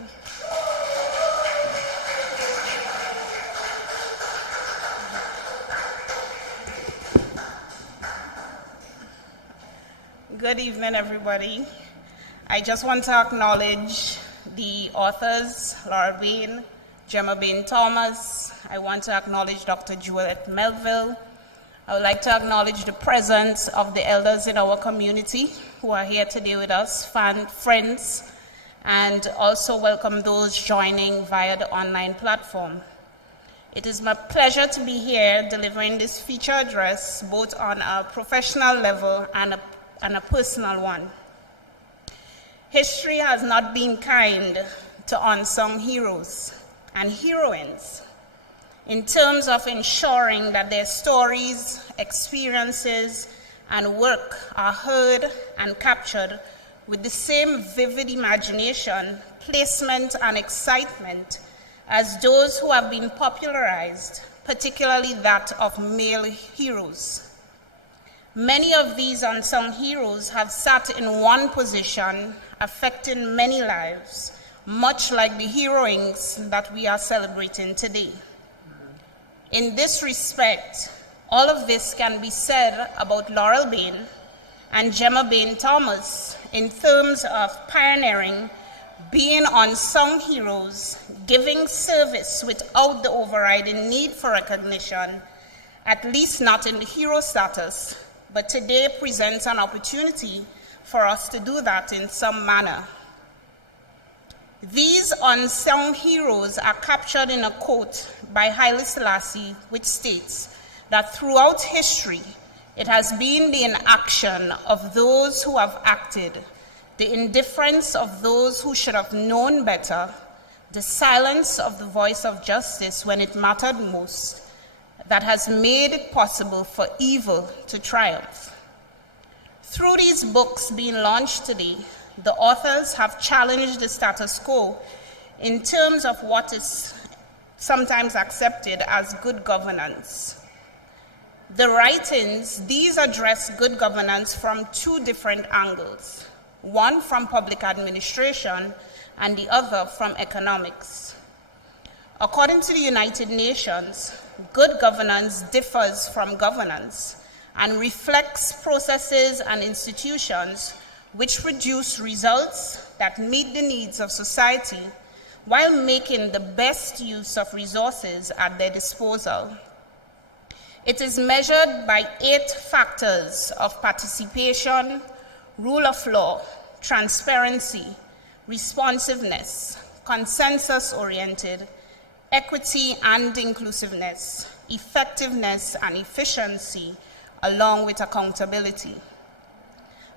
Good evening, everybody. I just want to acknowledge the authors, Laurel Bain, Gemma Thomas. I want to acknowledge Dr. Juliet Melville. I would like to acknowledge the presence of the elders in our community who are here today with us, friends, and also welcome those joining via the online platform. It is my pleasure to be here delivering this feature address both on a professional level and a personal one. History has not been kind to unsung heroes and heroines in terms of ensuring that their stories, experiences, and work are heard and captured with the same vivid imagination, placement, and excitement as those who have been popularized, particularly that of male heroes. Many of these unsung heroes have sat in one position, affecting many lives, much like the heroines that we are celebrating today. In this respect, all of this can be said about Laurel Bain and Gemma Thomas in terms of pioneering, being unsung heroes, giving service without the overriding need for recognition, at least not in the hero status, but today presents an opportunity for us to do that in some manner. These unsung heroes are captured in a quote by Haile Selassie, which states that throughout history, it has been the inaction of those who have acted, the indifference of those who should have known better, the silence of the voice of justice when it mattered most, that has made it possible for evil to triumph. Through these books being launched today, the authors have challenged the status quo in terms of what is sometimes accepted as good governance. The writings, these address good governance from two different angles, one from public administration and the other from economics. According to the United Nations, good governance differs from governance and reflects processes and institutions which produce results that meet the needs of society while making the best use of resources at their disposal. It is measured by 8 factors of participation, rule of law, transparency, responsiveness, consensus-oriented, equity and inclusiveness, effectiveness and efficiency, along with accountability.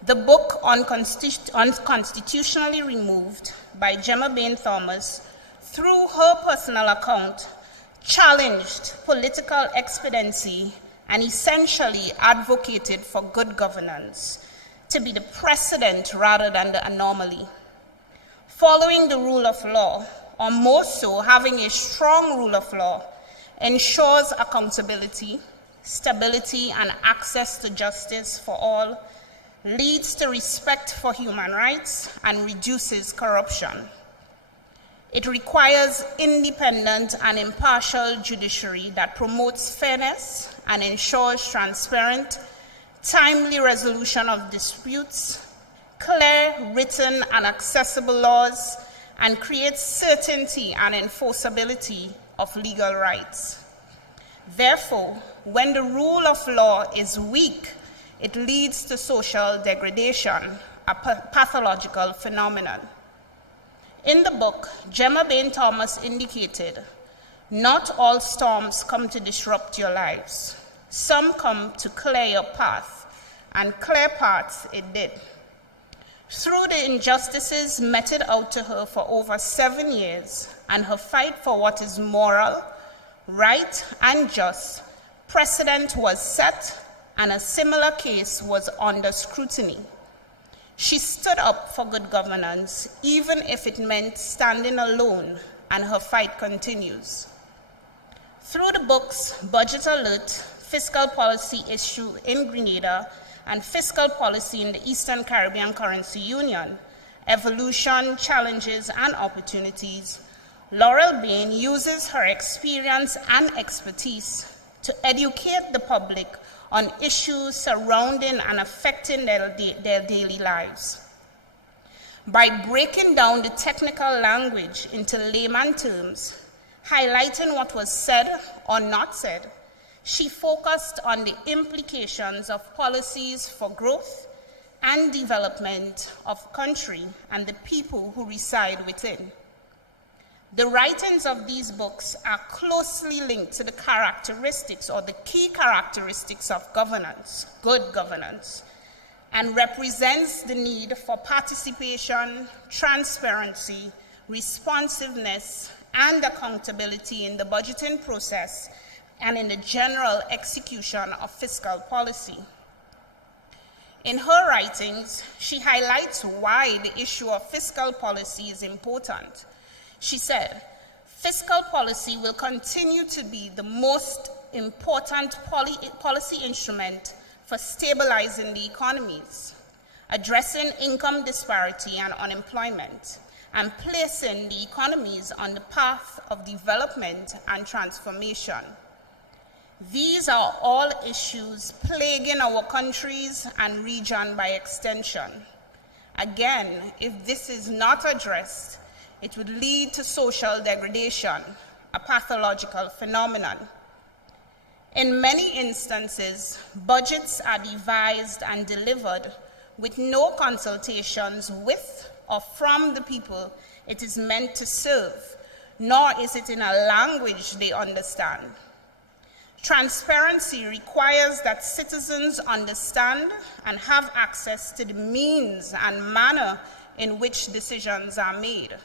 The book Unconstitutionally Removed by Gemma Thomas, through her personal account, challenged political expediency and essentially advocated for good governance to be the precedent rather than the anomaly. Following the rule of law, or more so, having a strong rule of law, ensures accountability, stability, and access to justice for all, leads to respect for human rights, and reduces corruption. It requires independent and impartial judiciary that promotes fairness and ensures transparent, timely resolution of disputes, clear, written, and accessible laws, and creates certainty and enforceability of legal rights. Therefore, when the rule of law is weak, it leads to social degradation, a pathological phenomenon. In the book, Gemma Thomas indicated, "Not all storms come to disrupt your lives. Some come to clear your path, and clear paths it did." Through the injustices meted out to her for over 7 years and her fight for what is moral, right, and just, precedent was set and a similar case was under scrutiny. She stood up for good governance, even if it meant standing alone, and her fight continues. Through the books Budget Alert, Fiscal Policy Issue in Grenada, and Fiscal Policy in the Eastern Caribbean Currency Union, Evolution, Challenges, and Opportunities, Laurel Bain uses her experience and expertise to educate the public on issues surrounding and affecting their daily lives. By breaking down the technical language into layman terms, highlighting what was said or not said, she focused on the implications of policies for growth and development of country and the people who reside within. The writings of these books are closely linked to the characteristics or the key characteristics of governance, good governance, and represents the need for participation, transparency, responsiveness, and accountability in the budgeting process and in the general execution of fiscal policy. In her writings, she highlights why the issue of fiscal policy is important. She said, "Fiscal policy will continue to be the most important policy instrument for stabilizing the economies, addressing income disparity and unemployment, and placing the economies on the path of development and transformation. These are all issues plaguing our countries and region by extension. Again, if this is not addressed, it would lead to social degradation, a pathological phenomenon. In many instances, budgets are devised and delivered with no consultations with or from the people it is meant to serve, nor is it in a language they understand. Transparency requires that citizens understand and have access to the means and manner in which decisions are made.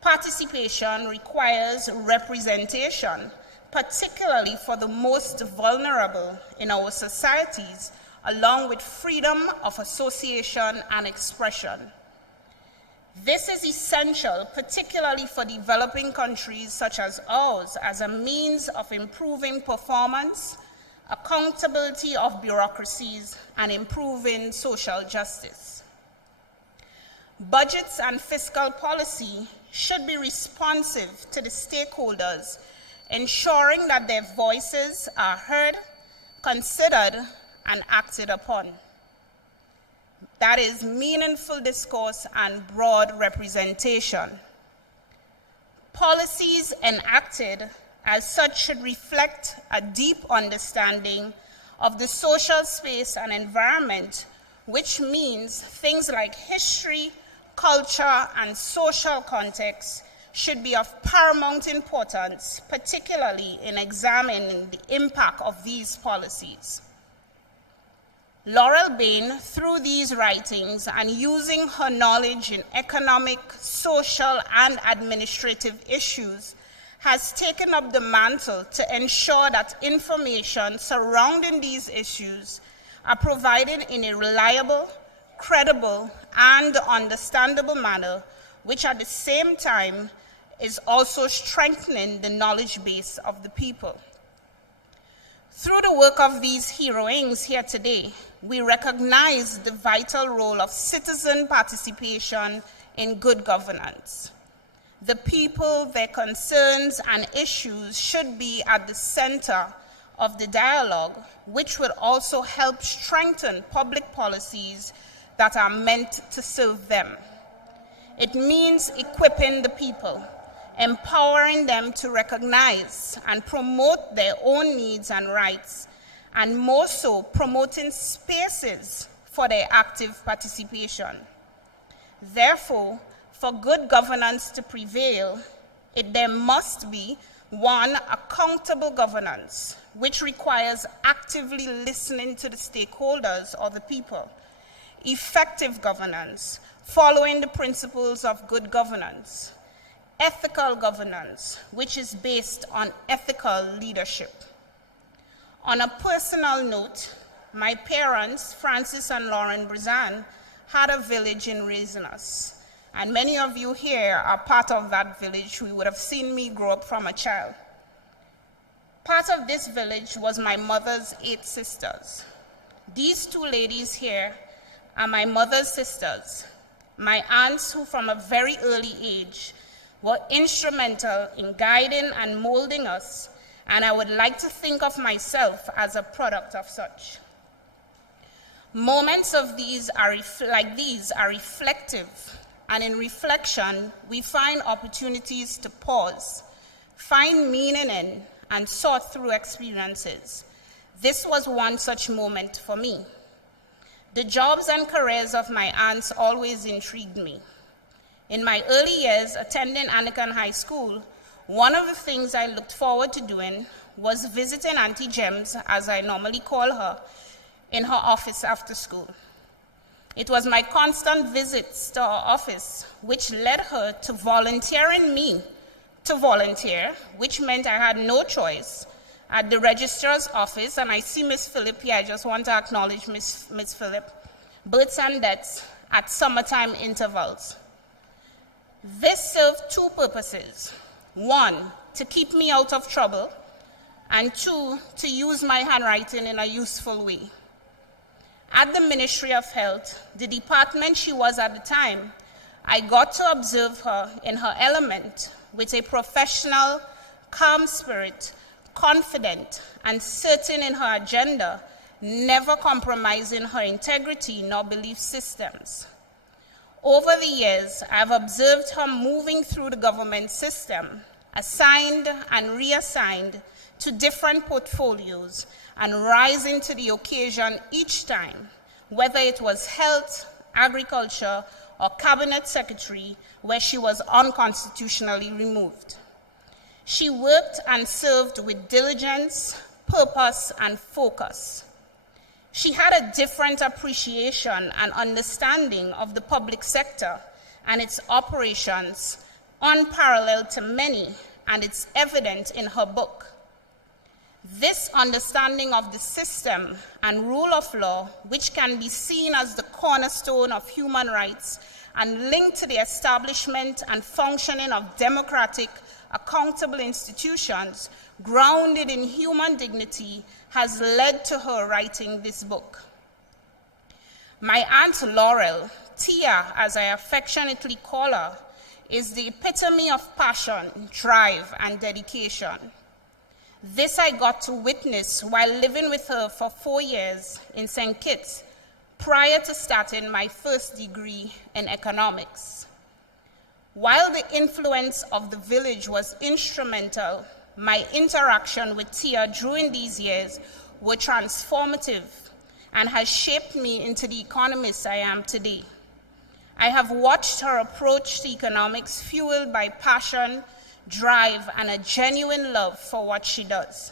Participation requires representation, particularly for the most vulnerable in our societies, along with freedom of association and expression. This is essential, particularly for developing countries such as ours, as a means of improving performance, accountability of bureaucracies, and improving social justice. Budgets and fiscal policy should be responsive to the stakeholders, ensuring that their voices are heard, considered, and acted upon. That is meaningful discourse and broad representation. Policies enacted as such should reflect a deep understanding of the social space and environment, which means things like history, culture, and social context should be of paramount importance, particularly in examining the impact of these policies. Laurel Bain, through these writings and using her knowledge in economic, social, and administrative issues, has taken up the mantle to ensure that information surrounding these issues are provided in a reliable, credible, and understandable manner, which at the same time is also strengthening the knowledge base of the people. Through the work of these heroines here today, we recognize the vital role of citizen participation in good governance. the people, their concerns and issues should be at the center of the dialogue, which would also help strengthen public policies that are meant to serve them. It means equipping the people, empowering them to recognize and promote their own needs and rights, and more so, promoting spaces for their active participation. Therefore, for good governance to prevail, there must be, 1, accountable governance, which requires actively listening to the stakeholders or the people. Effective governance, following the principles of good governance. Ethical governance, which is based on ethical leadership. On a personal note, my parents, Francis and Lauren Brizan, had a village in raising us. And many of you here are part of that village. We would have seen me grow up from a child. Part of this village was my mother's 8 sisters. These 2 ladies here are my mother's sisters, my aunts who from a very early age were instrumental in guiding and molding us, and I would like to think of myself as a product of such. Moments of these like these are reflective, and in reflection, we find opportunities to pause, find meaning in, and sort through experiences. This was one such moment for me. The jobs and careers of my aunts always intrigued me. In my early years attending Anakin High School, one of the things I looked forward to doing was visiting Auntie Gems, as I normally call her, in her office after school. It was my constant visits to her office which led her to volunteering me to volunteer, which meant I had no choice, at the registrar's office, and I see Miss Phillip here. I just want to acknowledge Miss Phillip. Births and deaths at summertime intervals. This served 2 purposes. 1, to keep me out of trouble, and 2, to use my handwriting in a useful way. At the Ministry of Health, the department she was at the time, I got to observe her in her element with a professional, calm spirit, confident and certain in her agenda, never compromising her integrity nor belief systems. Over the years, I've observed her moving through the government system, assigned and reassigned to different portfolios and rising to the occasion each time, whether it was health, agriculture, or cabinet secretary, where she was unconstitutionally removed. She worked and served with diligence, purpose, and focus. She had a different appreciation and understanding of the public sector and its operations, unparalleled to many, and it's evident in her book. This understanding of the system and rule of law, which can be seen as the cornerstone of human rights and linked to the establishment and functioning of democratic, accountable institutions grounded in human dignity, has led to her writing this book. My Aunt Laurel, Tia as I affectionately call her, is the epitome of passion, drive, and dedication. This I got to witness while living with her for 4 years in St. Kitts, prior to starting my first degree in economics. While the influence of the village was instrumental, my interaction with Tia during these years were transformative and has shaped me into the economist I am today. I have watched her approach to economics fueled by passion, drive, and a genuine love for what she does.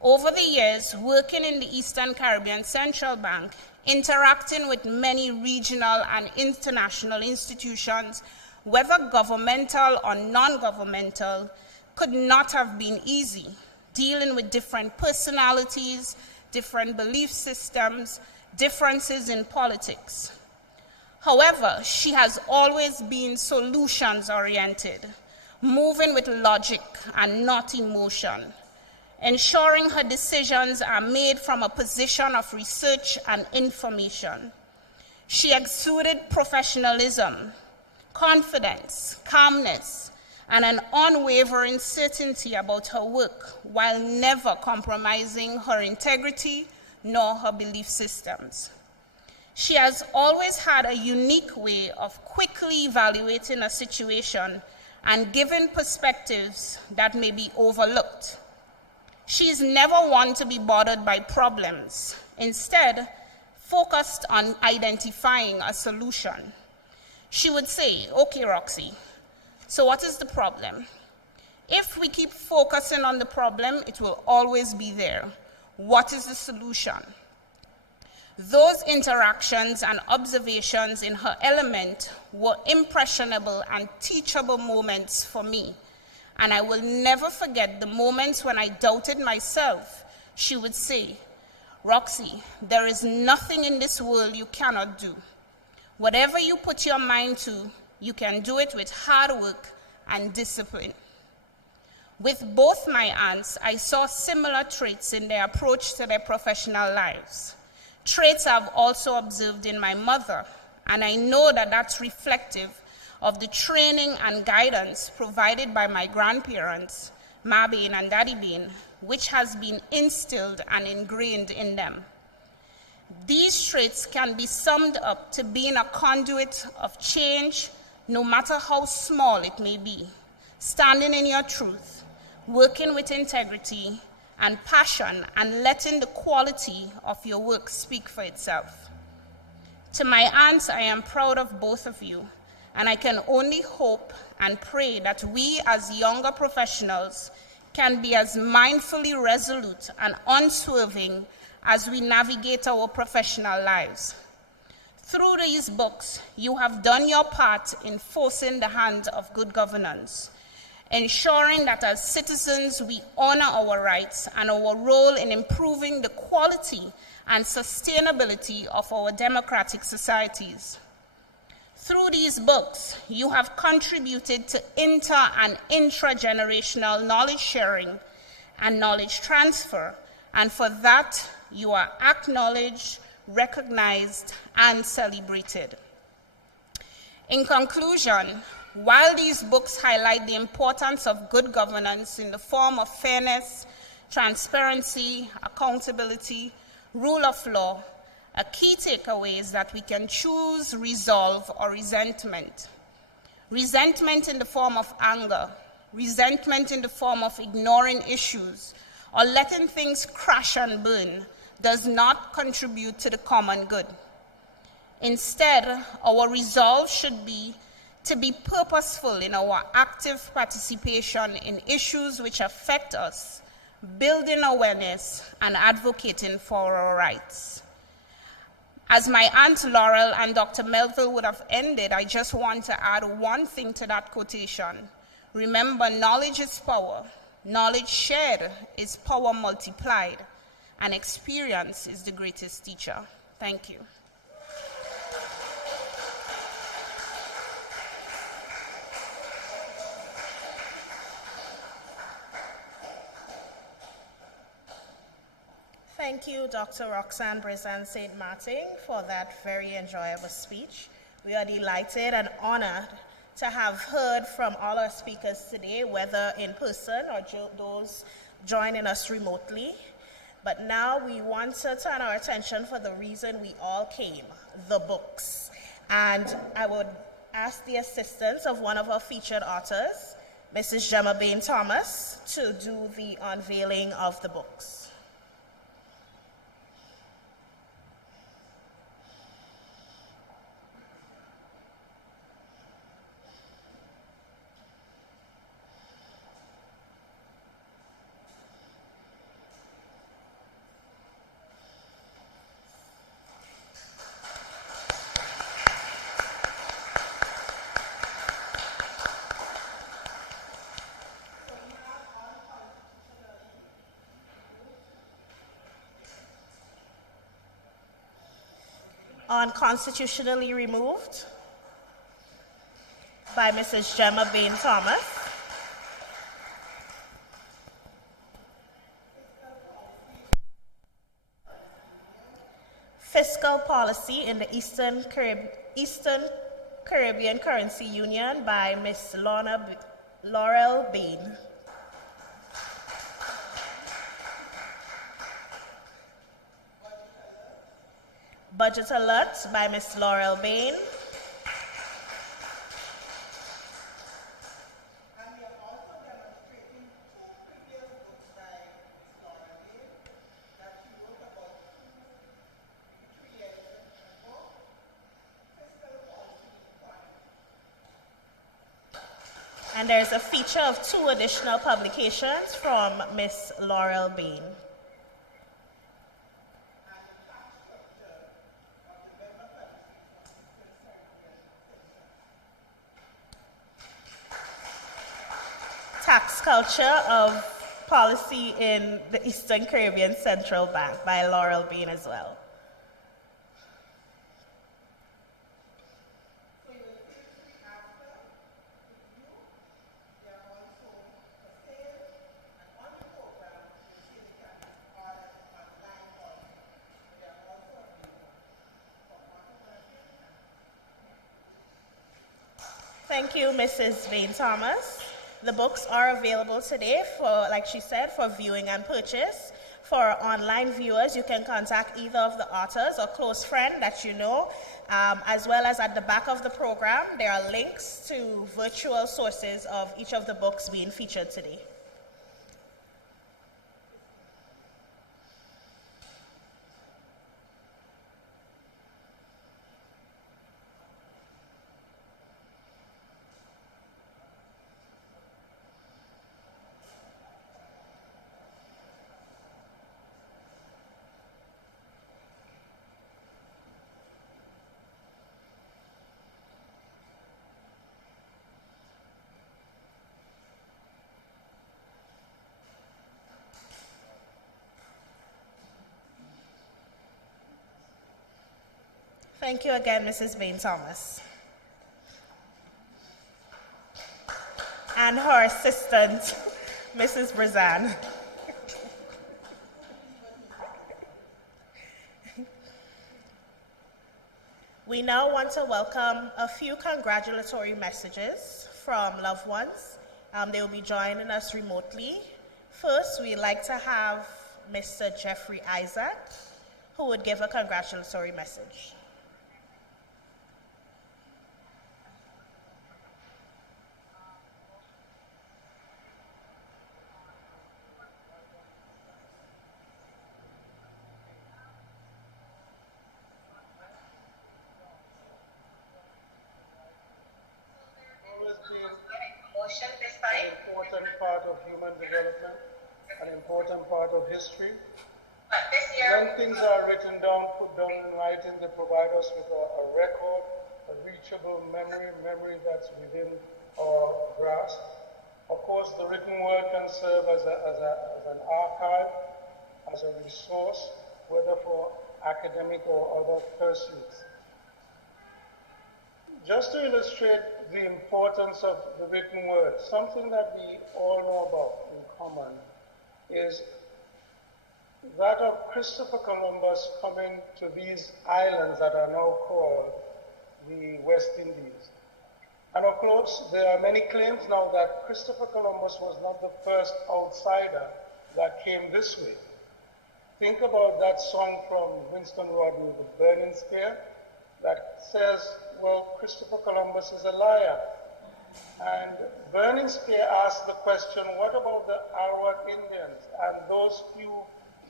Over the years, working in the Eastern Caribbean Central Bank, interacting with many regional and international institutions, whether governmental or non-governmental, could not have been easy, dealing with different personalities, different belief systems, differences in politics. However, she has always been solutions-oriented, moving with logic and not emotion, ensuring her decisions are made from a position of research and information. She exuded professionalism, confidence, calmness, and an unwavering certainty about her work while never compromising her integrity nor her belief systems. She has always had a unique way of quickly evaluating a situation and giving perspectives that may be overlooked. She is never one to be bothered by problems, instead, focused on identifying a solution. She would say, "Okay, Roxy, so what is the problem? If we keep focusing on the problem, it will always be there. What is the solution?" Those interactions and observations in her element were impressionable and teachable moments for me, and I will never forget the moments when I doubted myself. She would say, "Roxy, there is nothing in this world you cannot do. Whatever you put your mind to, you can do it with hard work and discipline." With both my aunts, I saw similar traits in their approach to their professional lives. Traits I've also observed in my mother, and I know that that's reflective of the training and guidance provided by my grandparents, Ma Bain and Daddy Bain, which has been instilled and ingrained in them. These traits can be summed up to being a conduit of change, no matter how small it may be, standing in your truth, working with integrity and passion, and letting the quality of your work speak for itself. To my aunts, I am proud of both of you, and I can only hope and pray that we as younger professionals can be as mindfully resolute and unswerving as we navigate our professional lives. Through these books, you have done your part in forcing the hand of good governance, ensuring that as citizens we honor our rights and our role in improving the quality and sustainability of our democratic societies. Through these books, you have contributed to inter- and intra-generational knowledge sharing and knowledge transfer, and for that, you are acknowledged, recognized, and celebrated. In conclusion, while these books highlight the importance of good governance in the form of fairness, transparency, accountability, rule of law, a key takeaway is that we can choose resolve or resentment. Resentment in the form of anger, resentment in the form of ignoring issues, or letting things crash and burn does not contribute to the common good. Instead, our resolve should be to be purposeful in our active participation in issues which affect us, building awareness and advocating for our rights. As my Aunt Laurel and Dr. Melville would have ended, I just want to add one thing to that quotation. Remember, knowledge is power. Knowledge shared is power multiplied, and experience is the greatest teacher. Thank you. Thank you, Dr. Roxanne Brizan St. Martin, for that very enjoyable speech. We are delighted and honored to have heard from all our speakers today, whether in person or those joining us remotely. But now we want to turn our attention for the reason we all came, the books. And I would ask the assistance of one of our featured authors, Mrs. Gemma Thomas, to do the unveiling of the books. Unconstitutionally removed by Mrs. Gemma Thomas. Fiscal policy in the Eastern Caribbean Currency Union by Miss Laurel Bain. Budget Alerts by Miss Laurel Bain. And there's a feature of 2 additional publications from Miss Laurel Bain. Tax Culture of Policy in the Eastern Caribbean Central Bank by Laurel Bain as well. Thank you, Mrs. Bain Thomas. The books are available today for, like she said, for viewing and purchase. For online viewers, you can contact either of the authors or close friend that you know, as well as at the back of the program, there are links to virtual sources of each of the books being featured today. Thank you again, Mrs. Bain Thomas. And her assistant, Mrs. Brazan. We now want to welcome a few congratulatory messages from loved ones. They will be joining us remotely. First, we'd like to have Mr. Jeffrey Isaac, who would give a congratulatory message. An important part of human development, an important part of history. When things are written down, put down in writing, they provide us with a record, a reachable memory that's within our grasp. Of course, the written word can serve as an archive, as a resource, whether for academic or other pursuits. Just to illustrate the importance of the written word, something that we all know about in common is that of Christopher Columbus coming to these islands that are now called the West Indies. And of course, there are many claims now that Christopher Columbus was not the first outsider that came this way. Think about that song from Winston Rodney, The Burning Spear, that says, well, Christopher Columbus is a liar. And Burning Spear asked the question, what about the Arawak Indians and those few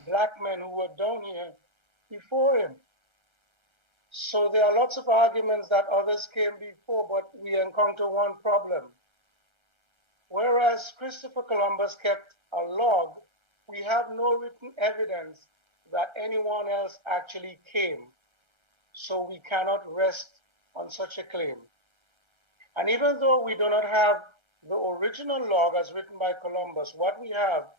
black men who were down here before him? So there are lots of arguments that others came before, but we encounter one problem. Whereas Christopher Columbus kept a log, we have no written evidence that anyone else actually came. So we cannot rest on such a claim. And even though we do not have the original log as written by Columbus, what we have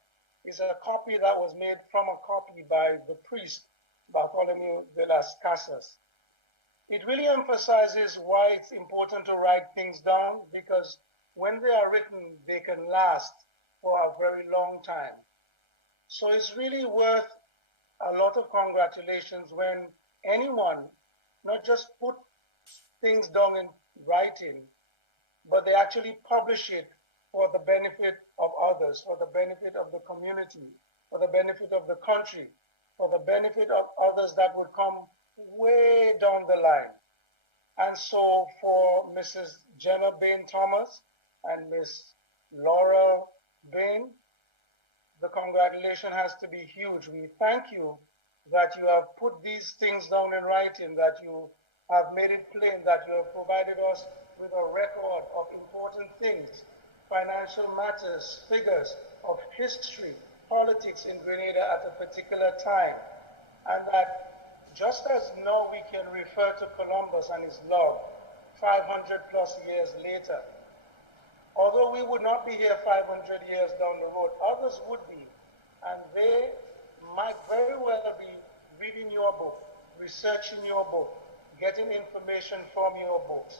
is a copy that was made from a copy by the priest Bartholomew de las Casas. It really emphasizes why it's important to write things down, because when they are written, they can last for a very long time. So it's really worth a lot of congratulations when anyone not just put things down in writing, but they actually publish it for the benefit of others, for the benefit of the community, for the benefit of the country, for the benefit of others that would come way down the line. And so for Mrs. Gemma Thomas and Miss Laurel Bain, the congratulation has to be huge. We thank you that you have put these things down in writing, that you have made it plain, that you have provided us with a record of important things, financial matters, figures of history, politics in Grenada at a particular time, and that just as now we can refer to Columbus and his love 500 plus years later, although we would not be here 500 years down the road, others would be, and they might very well be reading your book, researching your book, getting information from your books.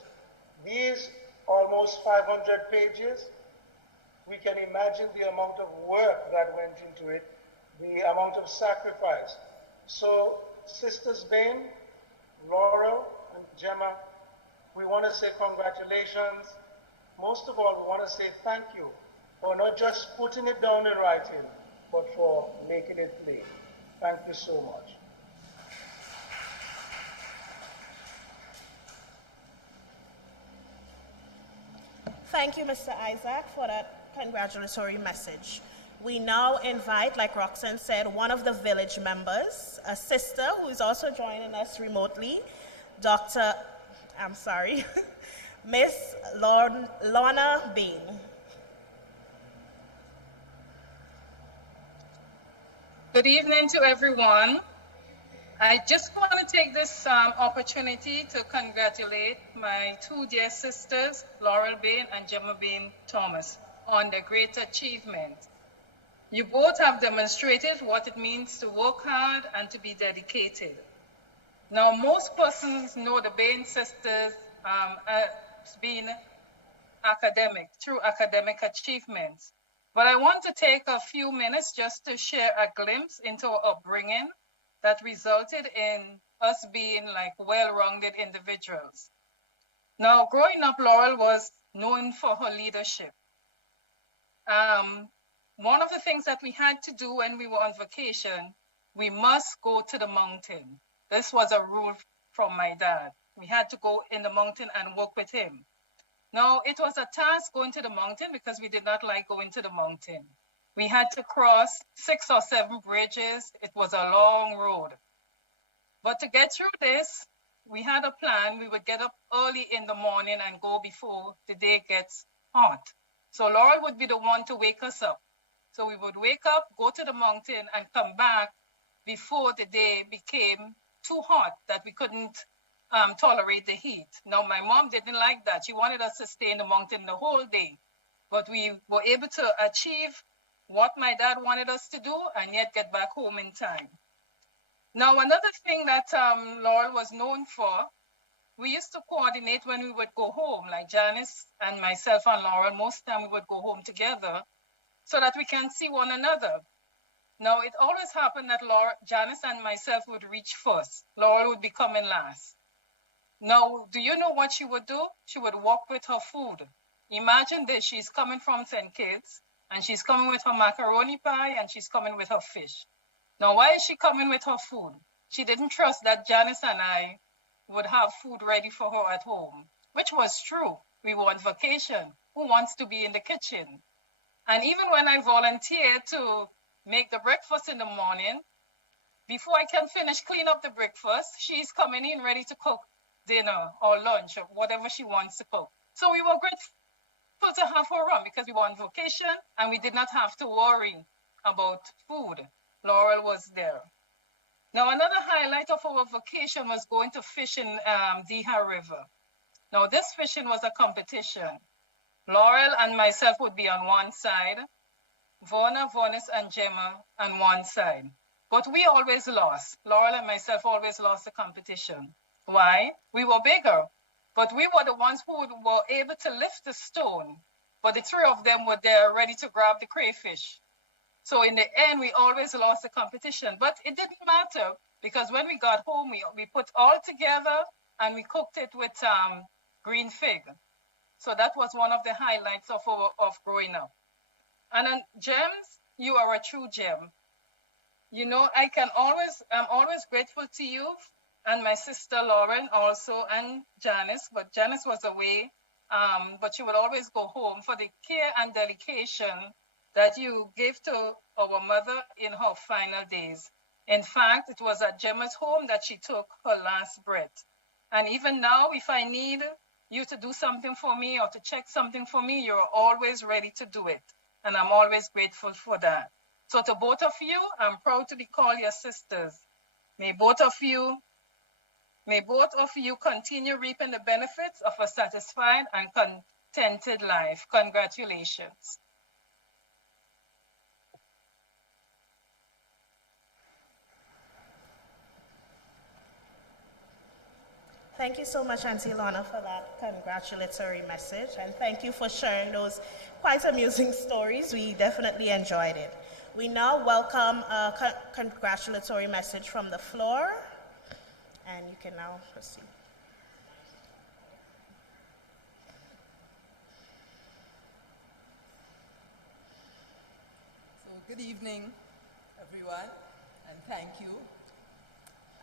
These almost 500 pages, we can imagine the amount of work that went into it, the amount of sacrifice. So, Sisters Bain, Laurel, and Gemma, we want to say congratulations. Most of all, we want to say thank you for not just putting it down in writing, but for making it plain. Thank you so much. Thank you, Mr. Isaac, for that congratulatory message. We now invite, like Roxanne said, one of the village members, a sister who is also joining us remotely, Miss Laurel Bain. Good evening to everyone. I just want to take this opportunity to congratulate my two dear sisters, Laurel Bain and Gemma Thomas, on their great achievement. You both have demonstrated what it means to work hard and to be dedicated. Now, most persons know the Bain sisters as being academic, through academic achievements. But I want to take a few minutes just to share a glimpse into our upbringing that resulted in us being like well-rounded individuals. Now, growing up, Laurel was known for her leadership. One of the things that we had to do when we were on vacation, we must go to the mountain. This was a rule from my dad. We had to go in the mountain and work with him. Now, it was a task going to the mountain because we did not like going to the mountain. We had to cross 6 or 7 bridges. It was a long road. But to get through this, we had a plan. We would get up early in the morning and go before the day gets hot. So Laurel would be the one to wake us up. So we would wake up, go to the mountain, and come back before the day became too hot that we couldn't tolerate the heat. Now, my mom didn't like that. She wanted us to stay in the mountain the whole day. But we were able to achieve what my dad wanted us to do and yet get back home in time. Now, another thing that Laurel was known for, we used to coordinate when we would go home, like Janice and myself and Laurel, most of the time we would go home together so that we can see one another. Now, it always happened that Janice and myself would reach first. Laurel would be coming last. Now, do you know what she would do? She would walk with her food. Imagine this, she's coming from St. Kitts, and she's coming with her macaroni pie, and she's coming with her fish. Now, why is she coming with her food? She didn't trust that Janice and I would have food ready for her at home, which was true. We were on vacation. Who wants to be in the kitchen? And even when I volunteered to make the breakfast in the morning, before I can finish clean up the breakfast, she's coming in ready to cook dinner or lunch or whatever she wants to cook. So we were grateful to have her around because we were on vacation and we did not have to worry about food. Laurel was there. Now, another highlight of our vacation was going to fish in Deha River. Now, this fishing was a competition. Laurel and myself would be on one side, Vona, Vonis, and Gemma on one side. But we always lost. Laurel and myself always lost the competition. Why? We were bigger, but we were the ones who were able to lift the stone. But the 3 of them were there ready to grab the crayfish. So in the end, we always lost the competition. But it didn't matter because when we got home, we put all together and we cooked it with green fig. So that was one of the highlights of growing up. And then Gems, you are a true gem. You know, I'm always grateful to you and my sister Lauren also, and Janice, but Janice was away, but she would always go home for the care and dedication that you gave to our mother in her final days. In fact, it was at Gemma's home that she took her last breath. And even now, if I need you to do something for me or to check something for me, you're always ready to do it. And I'm always grateful for that. So to both of you, I'm proud to be called your sisters. May both of you continue reaping the benefits of a satisfied and contented life. Congratulations. Thank you so much, Auntie Lorna, for that congratulatory message. And thank you for sharing those quite amusing stories. We definitely enjoyed it. We now welcome a congratulatory message from the floor. And you can now proceed. So good evening, everyone, and thank you.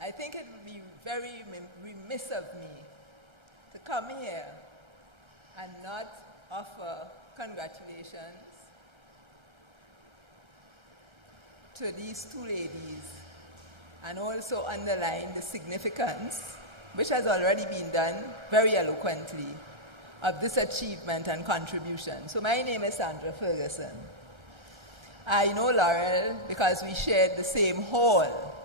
I think it would be very remiss of me to come here and not offer congratulations to these two ladies and also underline the significance, which has already been done very eloquently, of this achievement and contribution. So my name is Sandra Ferguson. I know Laurel because we shared the same hall.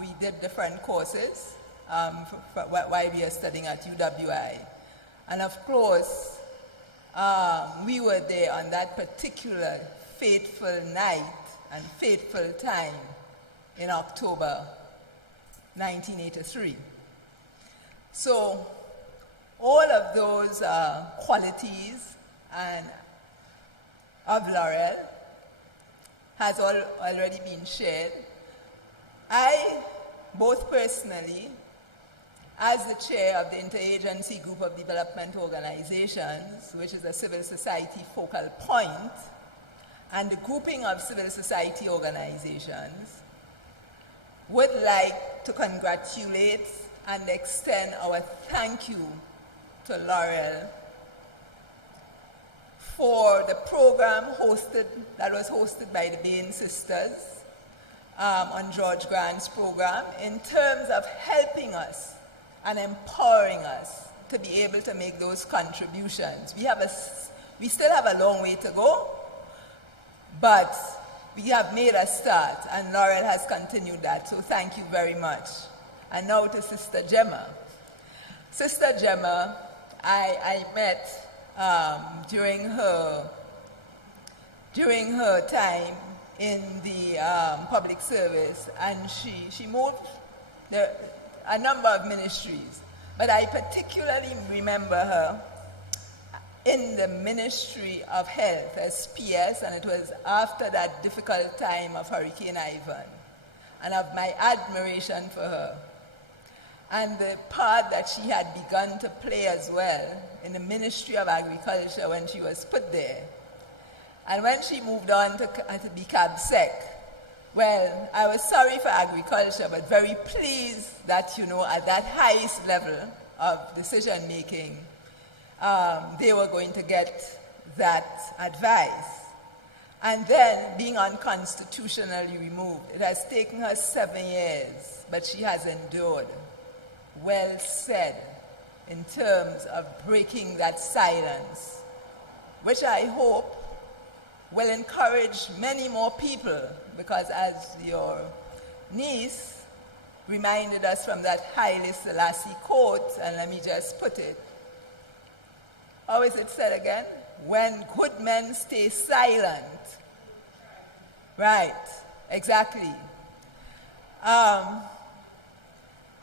We did different courses while we were studying at UWI. And of course, we were there on that particular fateful night and fateful time in October 1983. So all of those qualities and of Laurel has already been shared. I, both personally, as the chair of the Interagency Group of Development Organizations, which is a civil society focal point, and the grouping of civil society organizations, would like to congratulate and extend our thank you to Laurel for the program that was hosted by the Bain sisters on George Grant's program in terms of helping us and empowering us to be able to make those contributions. We still have a long way to go, but we have made a start, and Laurel has continued that, so thank you very much. And now to Sister Gemma. Sister Gemma, I met during her time in the public service, and she moved a number of ministries, but I particularly remember her in the Ministry of Health as PS, and it was after that difficult time of Hurricane Ivan, and of my admiration for her, and the part that she had begun to play as well in the Ministry of Agriculture when she was put there. And when she moved on to be CABSEC, well, I was sorry for agriculture, but very pleased that, at that highest level of decision-making, they were going to get that advice. And then being unconstitutionally removed, it has taken her 7 years, but she has endured. Well said in terms of breaking that silence, which I hope will encourage many more people, because as your niece reminded us from that Haile Selassie quote, and let me just put it, how is it said again? When good men stay silent. Right, exactly.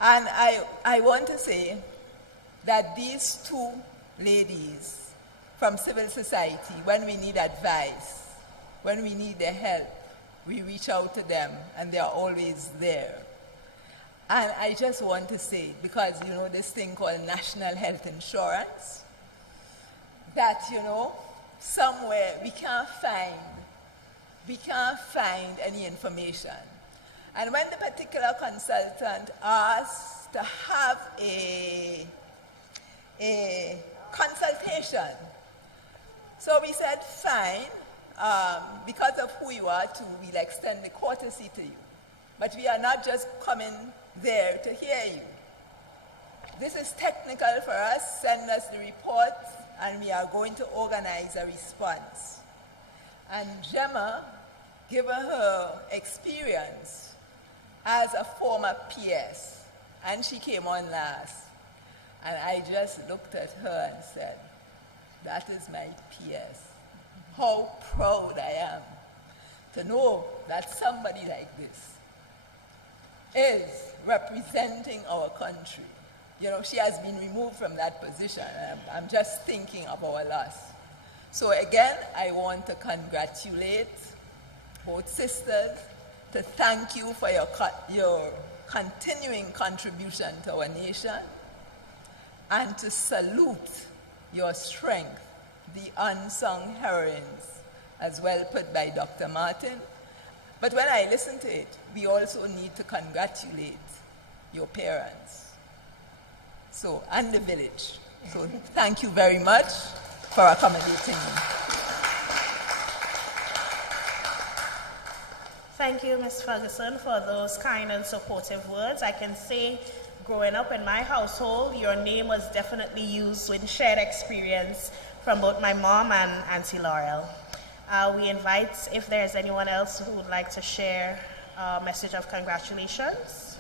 And I want to say that these two ladies from civil society, when we need advice, when we need their help, we reach out to them, and they are always there. And I just want to say, because, you know, this thing called national health insurance, that, you know, somewhere we can't find any information. And when the particular consultant asked to have a consultation, so we said, fine, because of who you are too, we'll extend the courtesy to you. But we are not just coming there to hear you. This is technical for us. Send us the report, and we are going to organize a response. And Gemma, given her experience as a former PS, and she came on last, and I just looked at her and said, that is my PS. How proud I am to know that somebody like this is representing our country. You know, she has been removed from that position. I'm just thinking of our loss. So again, I want to congratulate both sisters, to thank you for your continuing contribution to our nation, and to salute your strength, the unsung heroines, as well put by Dr. Martin. But when I listen to it, we also need to congratulate your parents, so, and the village. So thank you very much for accommodating me. Thank you, Ms. Ferguson, for those kind and supportive words. I can say, growing up in my household, your name was definitely used with shared experience from both my mom and Auntie Laurel. We invite, if there's anyone else who would like to share a message of congratulations.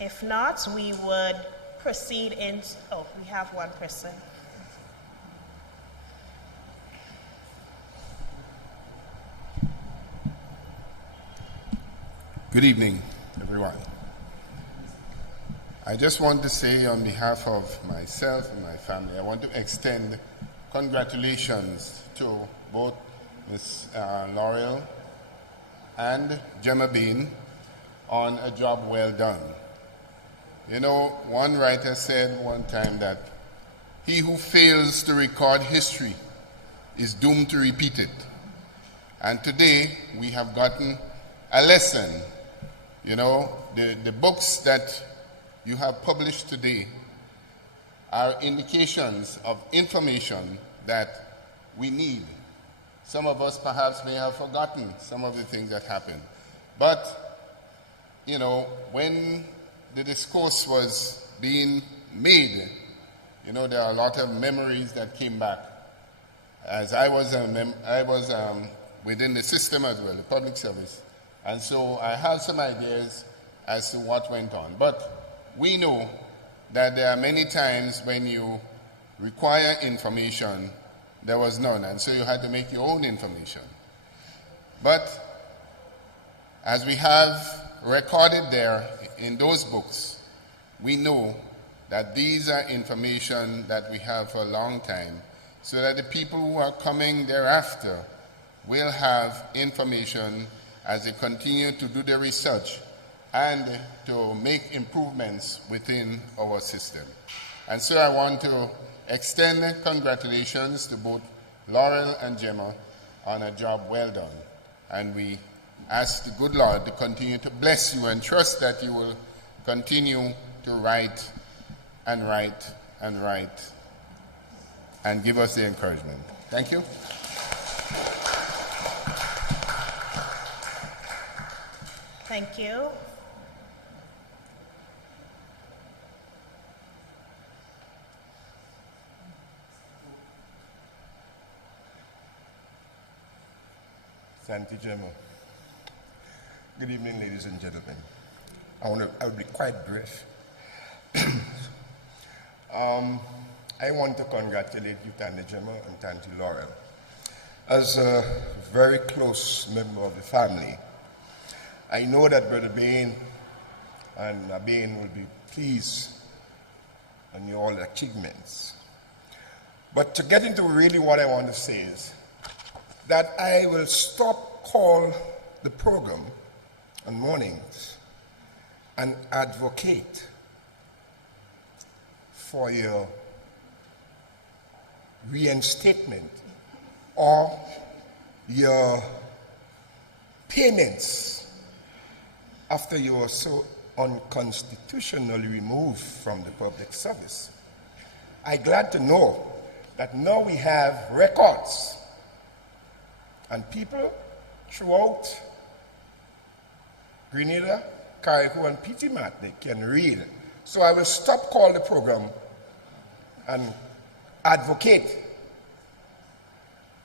If not, we would proceed in, we have one person. Good evening, everyone. I just want to say on behalf of myself and my family, I want to extend congratulations to both Ms. Laurel and Gemma Bain on a job well done. You know, one writer said one time that he who fails to record history is doomed to repeat it. And today we have gotten a lesson. You know, the books that you have published today are indications of information that we need. Some of us perhaps may have forgotten some of the things that happened. But, you know, when the discourse was being made, you know, there are a lot of memories that came back. As I was within the system as well, the public service. And so I have some ideas as to what went on. But we know that there are many times when you require information, there was none, and so you had to make your own information. But as we have recorded there in those books, we know that these are information that we have for a long time, so that the people who are coming thereafter will have information as they continue to do their research and to make improvements within our system. And so I want to extend congratulations to both Laurel and Gemma on a job well done. And we ask the good Lord to continue to bless you and trust that you will continue to write and write and write and give us the encouragement. Thank you. Thank you. Thank you, Gemma. Good evening, ladies and gentlemen. I'll be quite brief. I want to congratulate you, Tante Gemma and Tante Laurel. As a very close member of the family, I know that Brother Bain and Bain will be pleased on your all achievements. But to get into really what I want to say is that I will stop call the program on mornings and advocate for your reinstatement or your payments after you were so unconstitutionally removed from the public service. I'm glad to know that now we have records and people throughout Grenada, Carriacou, and Petimat, they can read. So I will stop call the program and advocate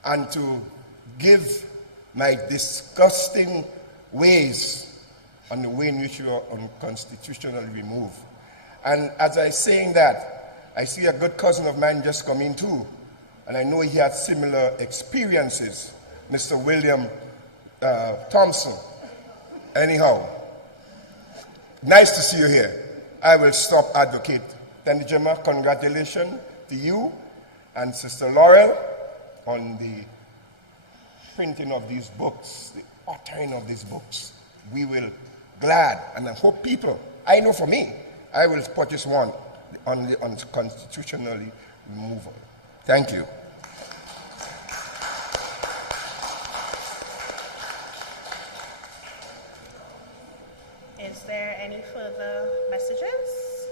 and to give my disgusting ways on the way in which you are unconstitutionally removed. And as I'm saying that, I see a good cousin of mine just come in too, and I know he had similar experiences, Mr. William Thompson. Anyhow, nice to see you here. I will stop advocate. Thank Gemma, congratulations to you and Sister Laurel on the printing of these books, the authoring of these books. We will glad, and I hope people, I know for me, I will purchase one on the unconstitutionally removal. Thank you. Is there any further messages?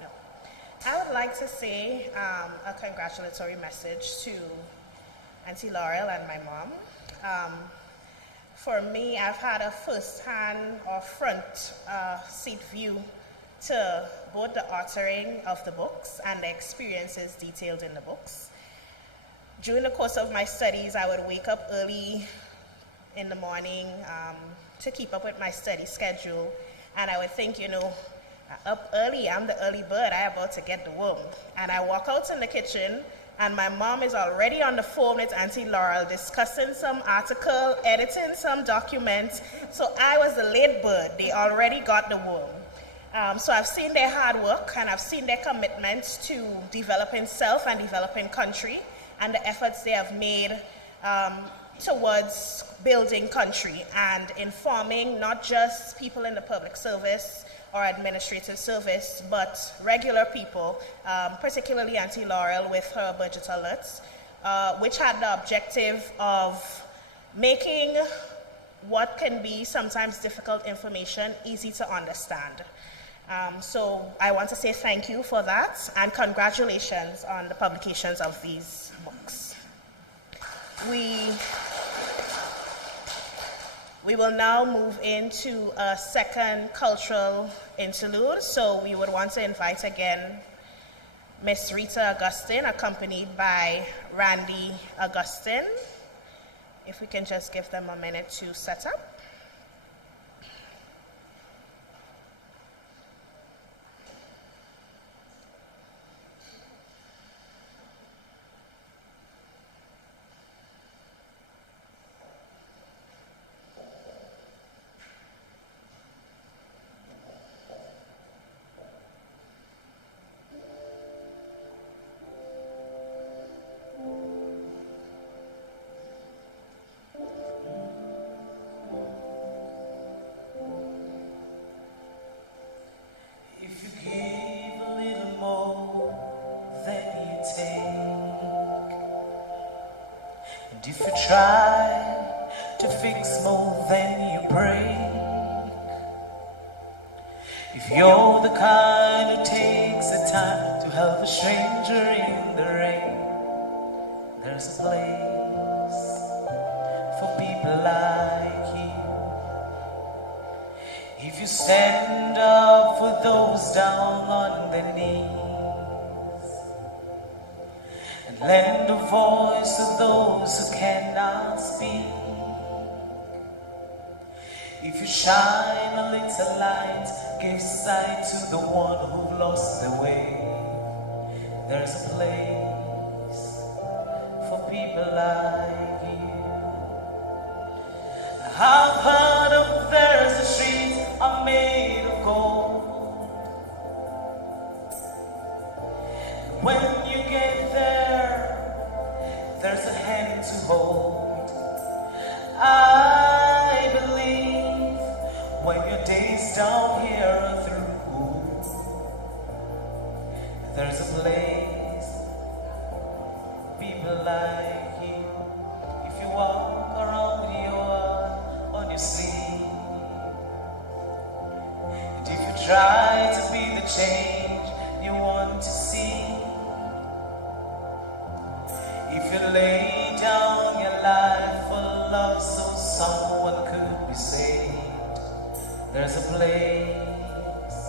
No. I would like to say a congratulatory message to Auntie Laurel and my mom. For me, I've had a first-hand or front seat view to both the authoring of the books and the experiences detailed in the books. During the course of my studies, I would wake up early in the morning to keep up with my study schedule, and I would think, you know, up early, I'm the early bird, I'm about to get the worm. And I walk out in the kitchen, and my mom is already on the phone with Auntie Laurel discussing some article, editing some documents. So I was the late bird. They already got the worm. So I've seen their hard work, and I've seen their commitments to developing self and developing country, and the efforts they have made towards building country and informing not just people in the public service or administrative service, but regular people, particularly Auntie Laurel with her budget alerts, which had the objective of making what can be sometimes difficult information easy to understand. So I want to say thank you for that, and congratulations on the publications of these books. We will now move into a second cultural interlude. So we would want to invite again Miss Rita Augustine, accompanied by Randy Augustine. If we can just give them a minute to set up. If you try to fix more than you break, if you're the kind who takes the time to help a stranger in the rain, there's a place for people like you. If you stand up for those down on their knees and lend a voice to those who cannot speak, if you shine a little light, give sight to the one who lost their way, there's a place for people like you. I've heard of there's a street are made of gold. When you get there, there's a hand to hold. I believe There's a place, people like you. If you walk around with your heart on your sleeve, and if you try to be the change you want to see, if you lay down your life for love so someone could be saved, there's a place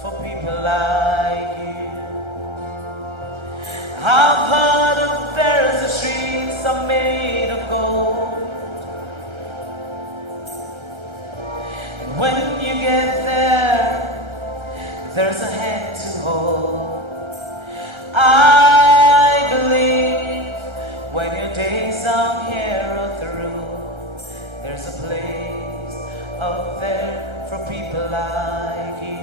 for people like you. I've heard of there's the streets are made of gold, and when you get there, there's a hand to hold. I believe when your days out here are through, there's a place out there for people like you.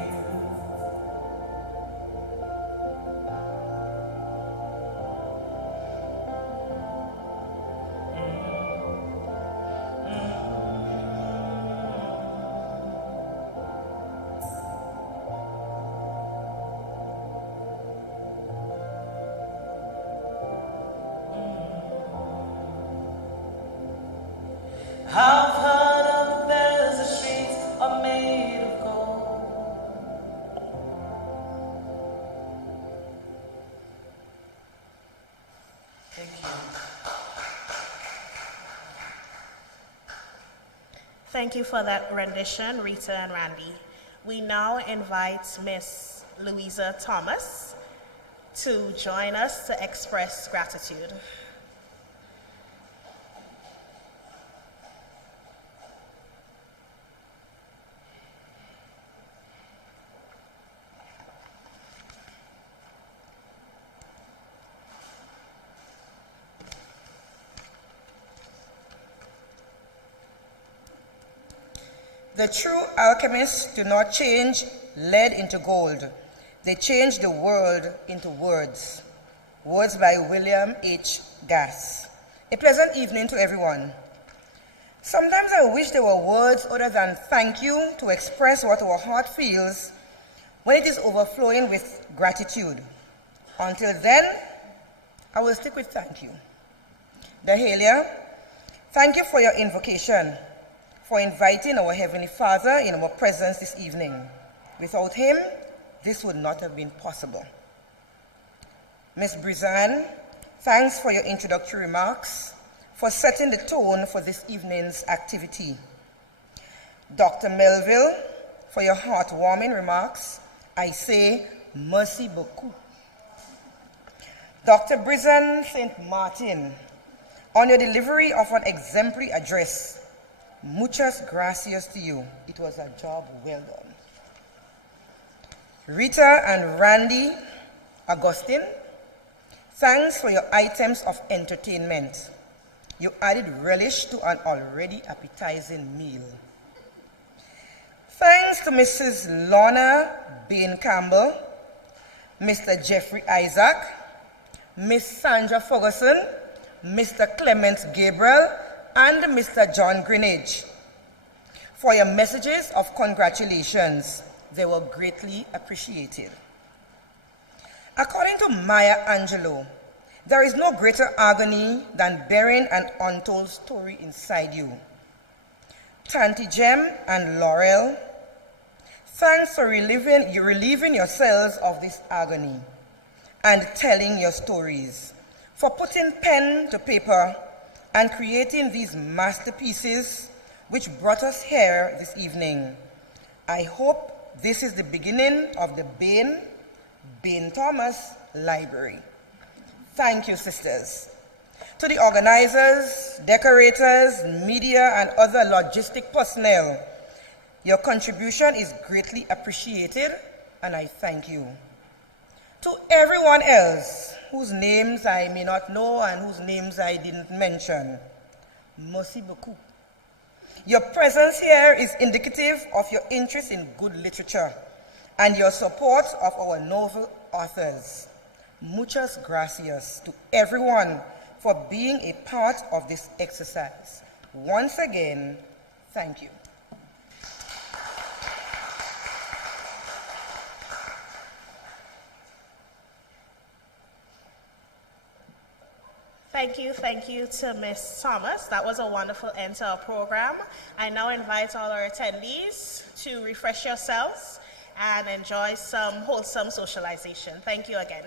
I've heard of there's the streets are made of gold. Thank you. Thank you for that rendition, Rita and Randy. We now invite Miss Louisa Thomas to join us to express gratitude. The true alchemists do not change lead into gold. They change the world into words. Words by William H. Gass. A pleasant evening to everyone. Sometimes I wish there were words other than thank you to express what our heart feels when it is overflowing with gratitude. Until then, I will stick with thank you. Dahalia, thank you for your invocation, for inviting our Heavenly Father in our presence this evening. Without him, this would not have been possible. Ms. Brizan, thanks for your introductory remarks, for setting the tone for this evening's activity. Dr. Melville, for your heartwarming remarks, I say merci beaucoup. Dr. Brizan St. Martin, on your delivery of an exemplary address, muchas gracias to you. It was a job well done. Rita and Randy Augustine, thanks for your items of entertainment. You added relish to an already appetizing meal. Thanks to Mrs. Laurel Bain Campbell, Mr. Jeffrey Isaac, Miss Sandra Ferguson, Mr. Clement Gabriel, and Mr. John Greenidge, for your messages of congratulations. They were greatly appreciated. According to Maya Angelou, there is no greater agony than bearing an untold story inside you. Tanti Gem and Laurel, thanks for relieving yourselves of this agony and telling your stories, for putting pen to paper and creating these masterpieces which brought us here this evening. I hope this is the beginning of the Bain Thomas Library. Thank you, sisters. To the organizers, decorators, media, and other logistic personnel, your contribution is greatly appreciated, and I thank you. To everyone else whose names I may not know and whose names I didn't mention, merci beaucoup. Your presence here is indicative of your interest in good literature and your support of our novel authors. Muchas gracias to everyone for being a part of this exercise. Once again, thank you. Thank you to Ms. Thomas. That was a wonderful end to our program. I now invite all our attendees to refresh yourselves and enjoy some wholesome socialization. Thank you again.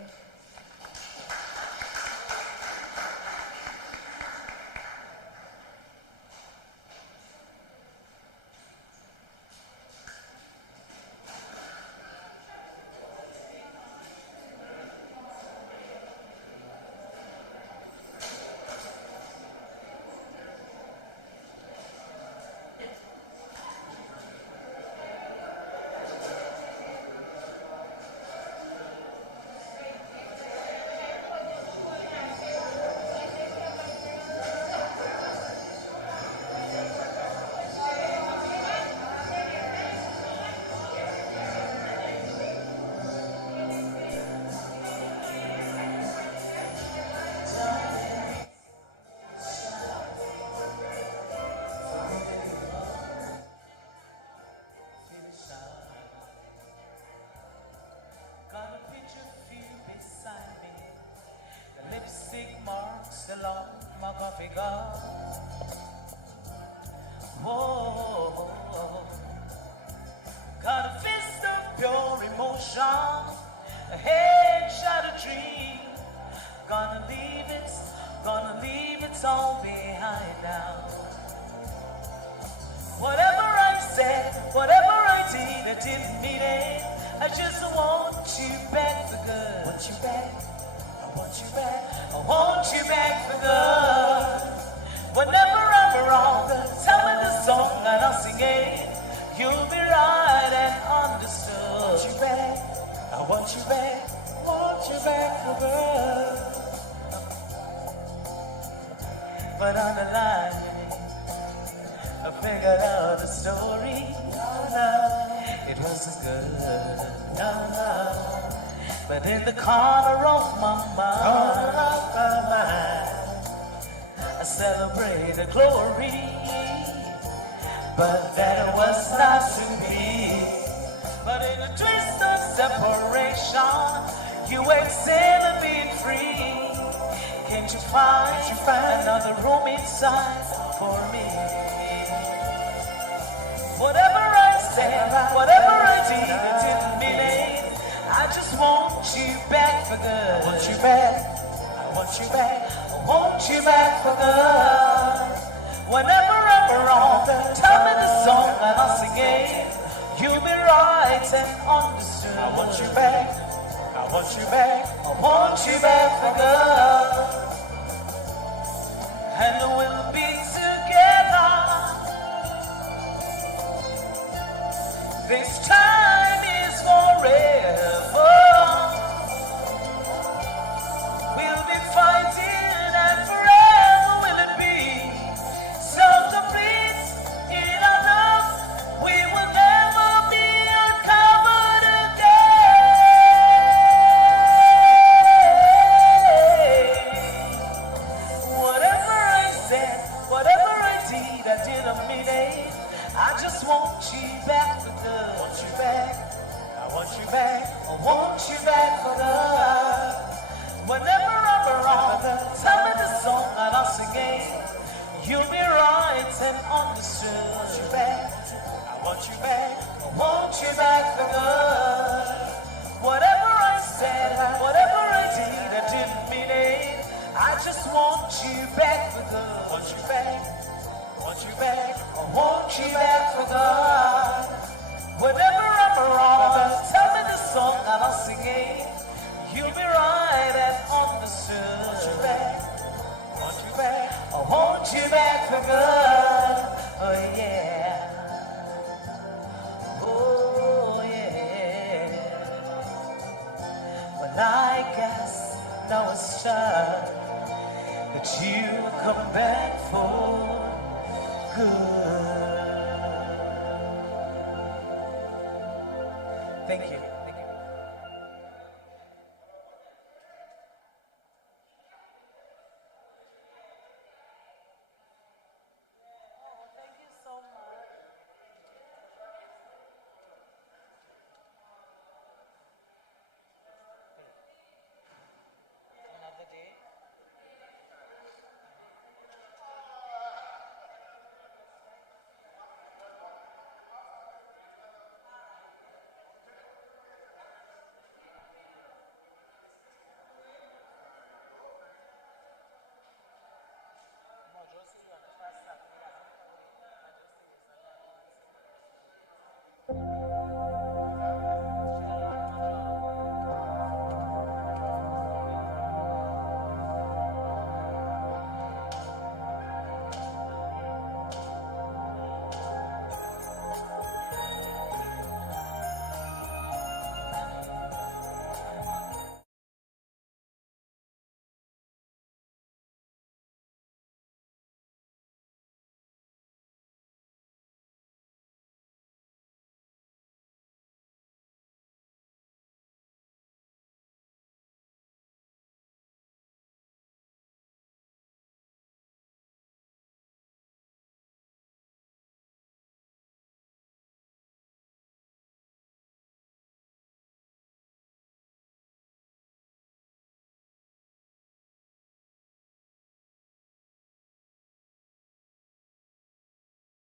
you.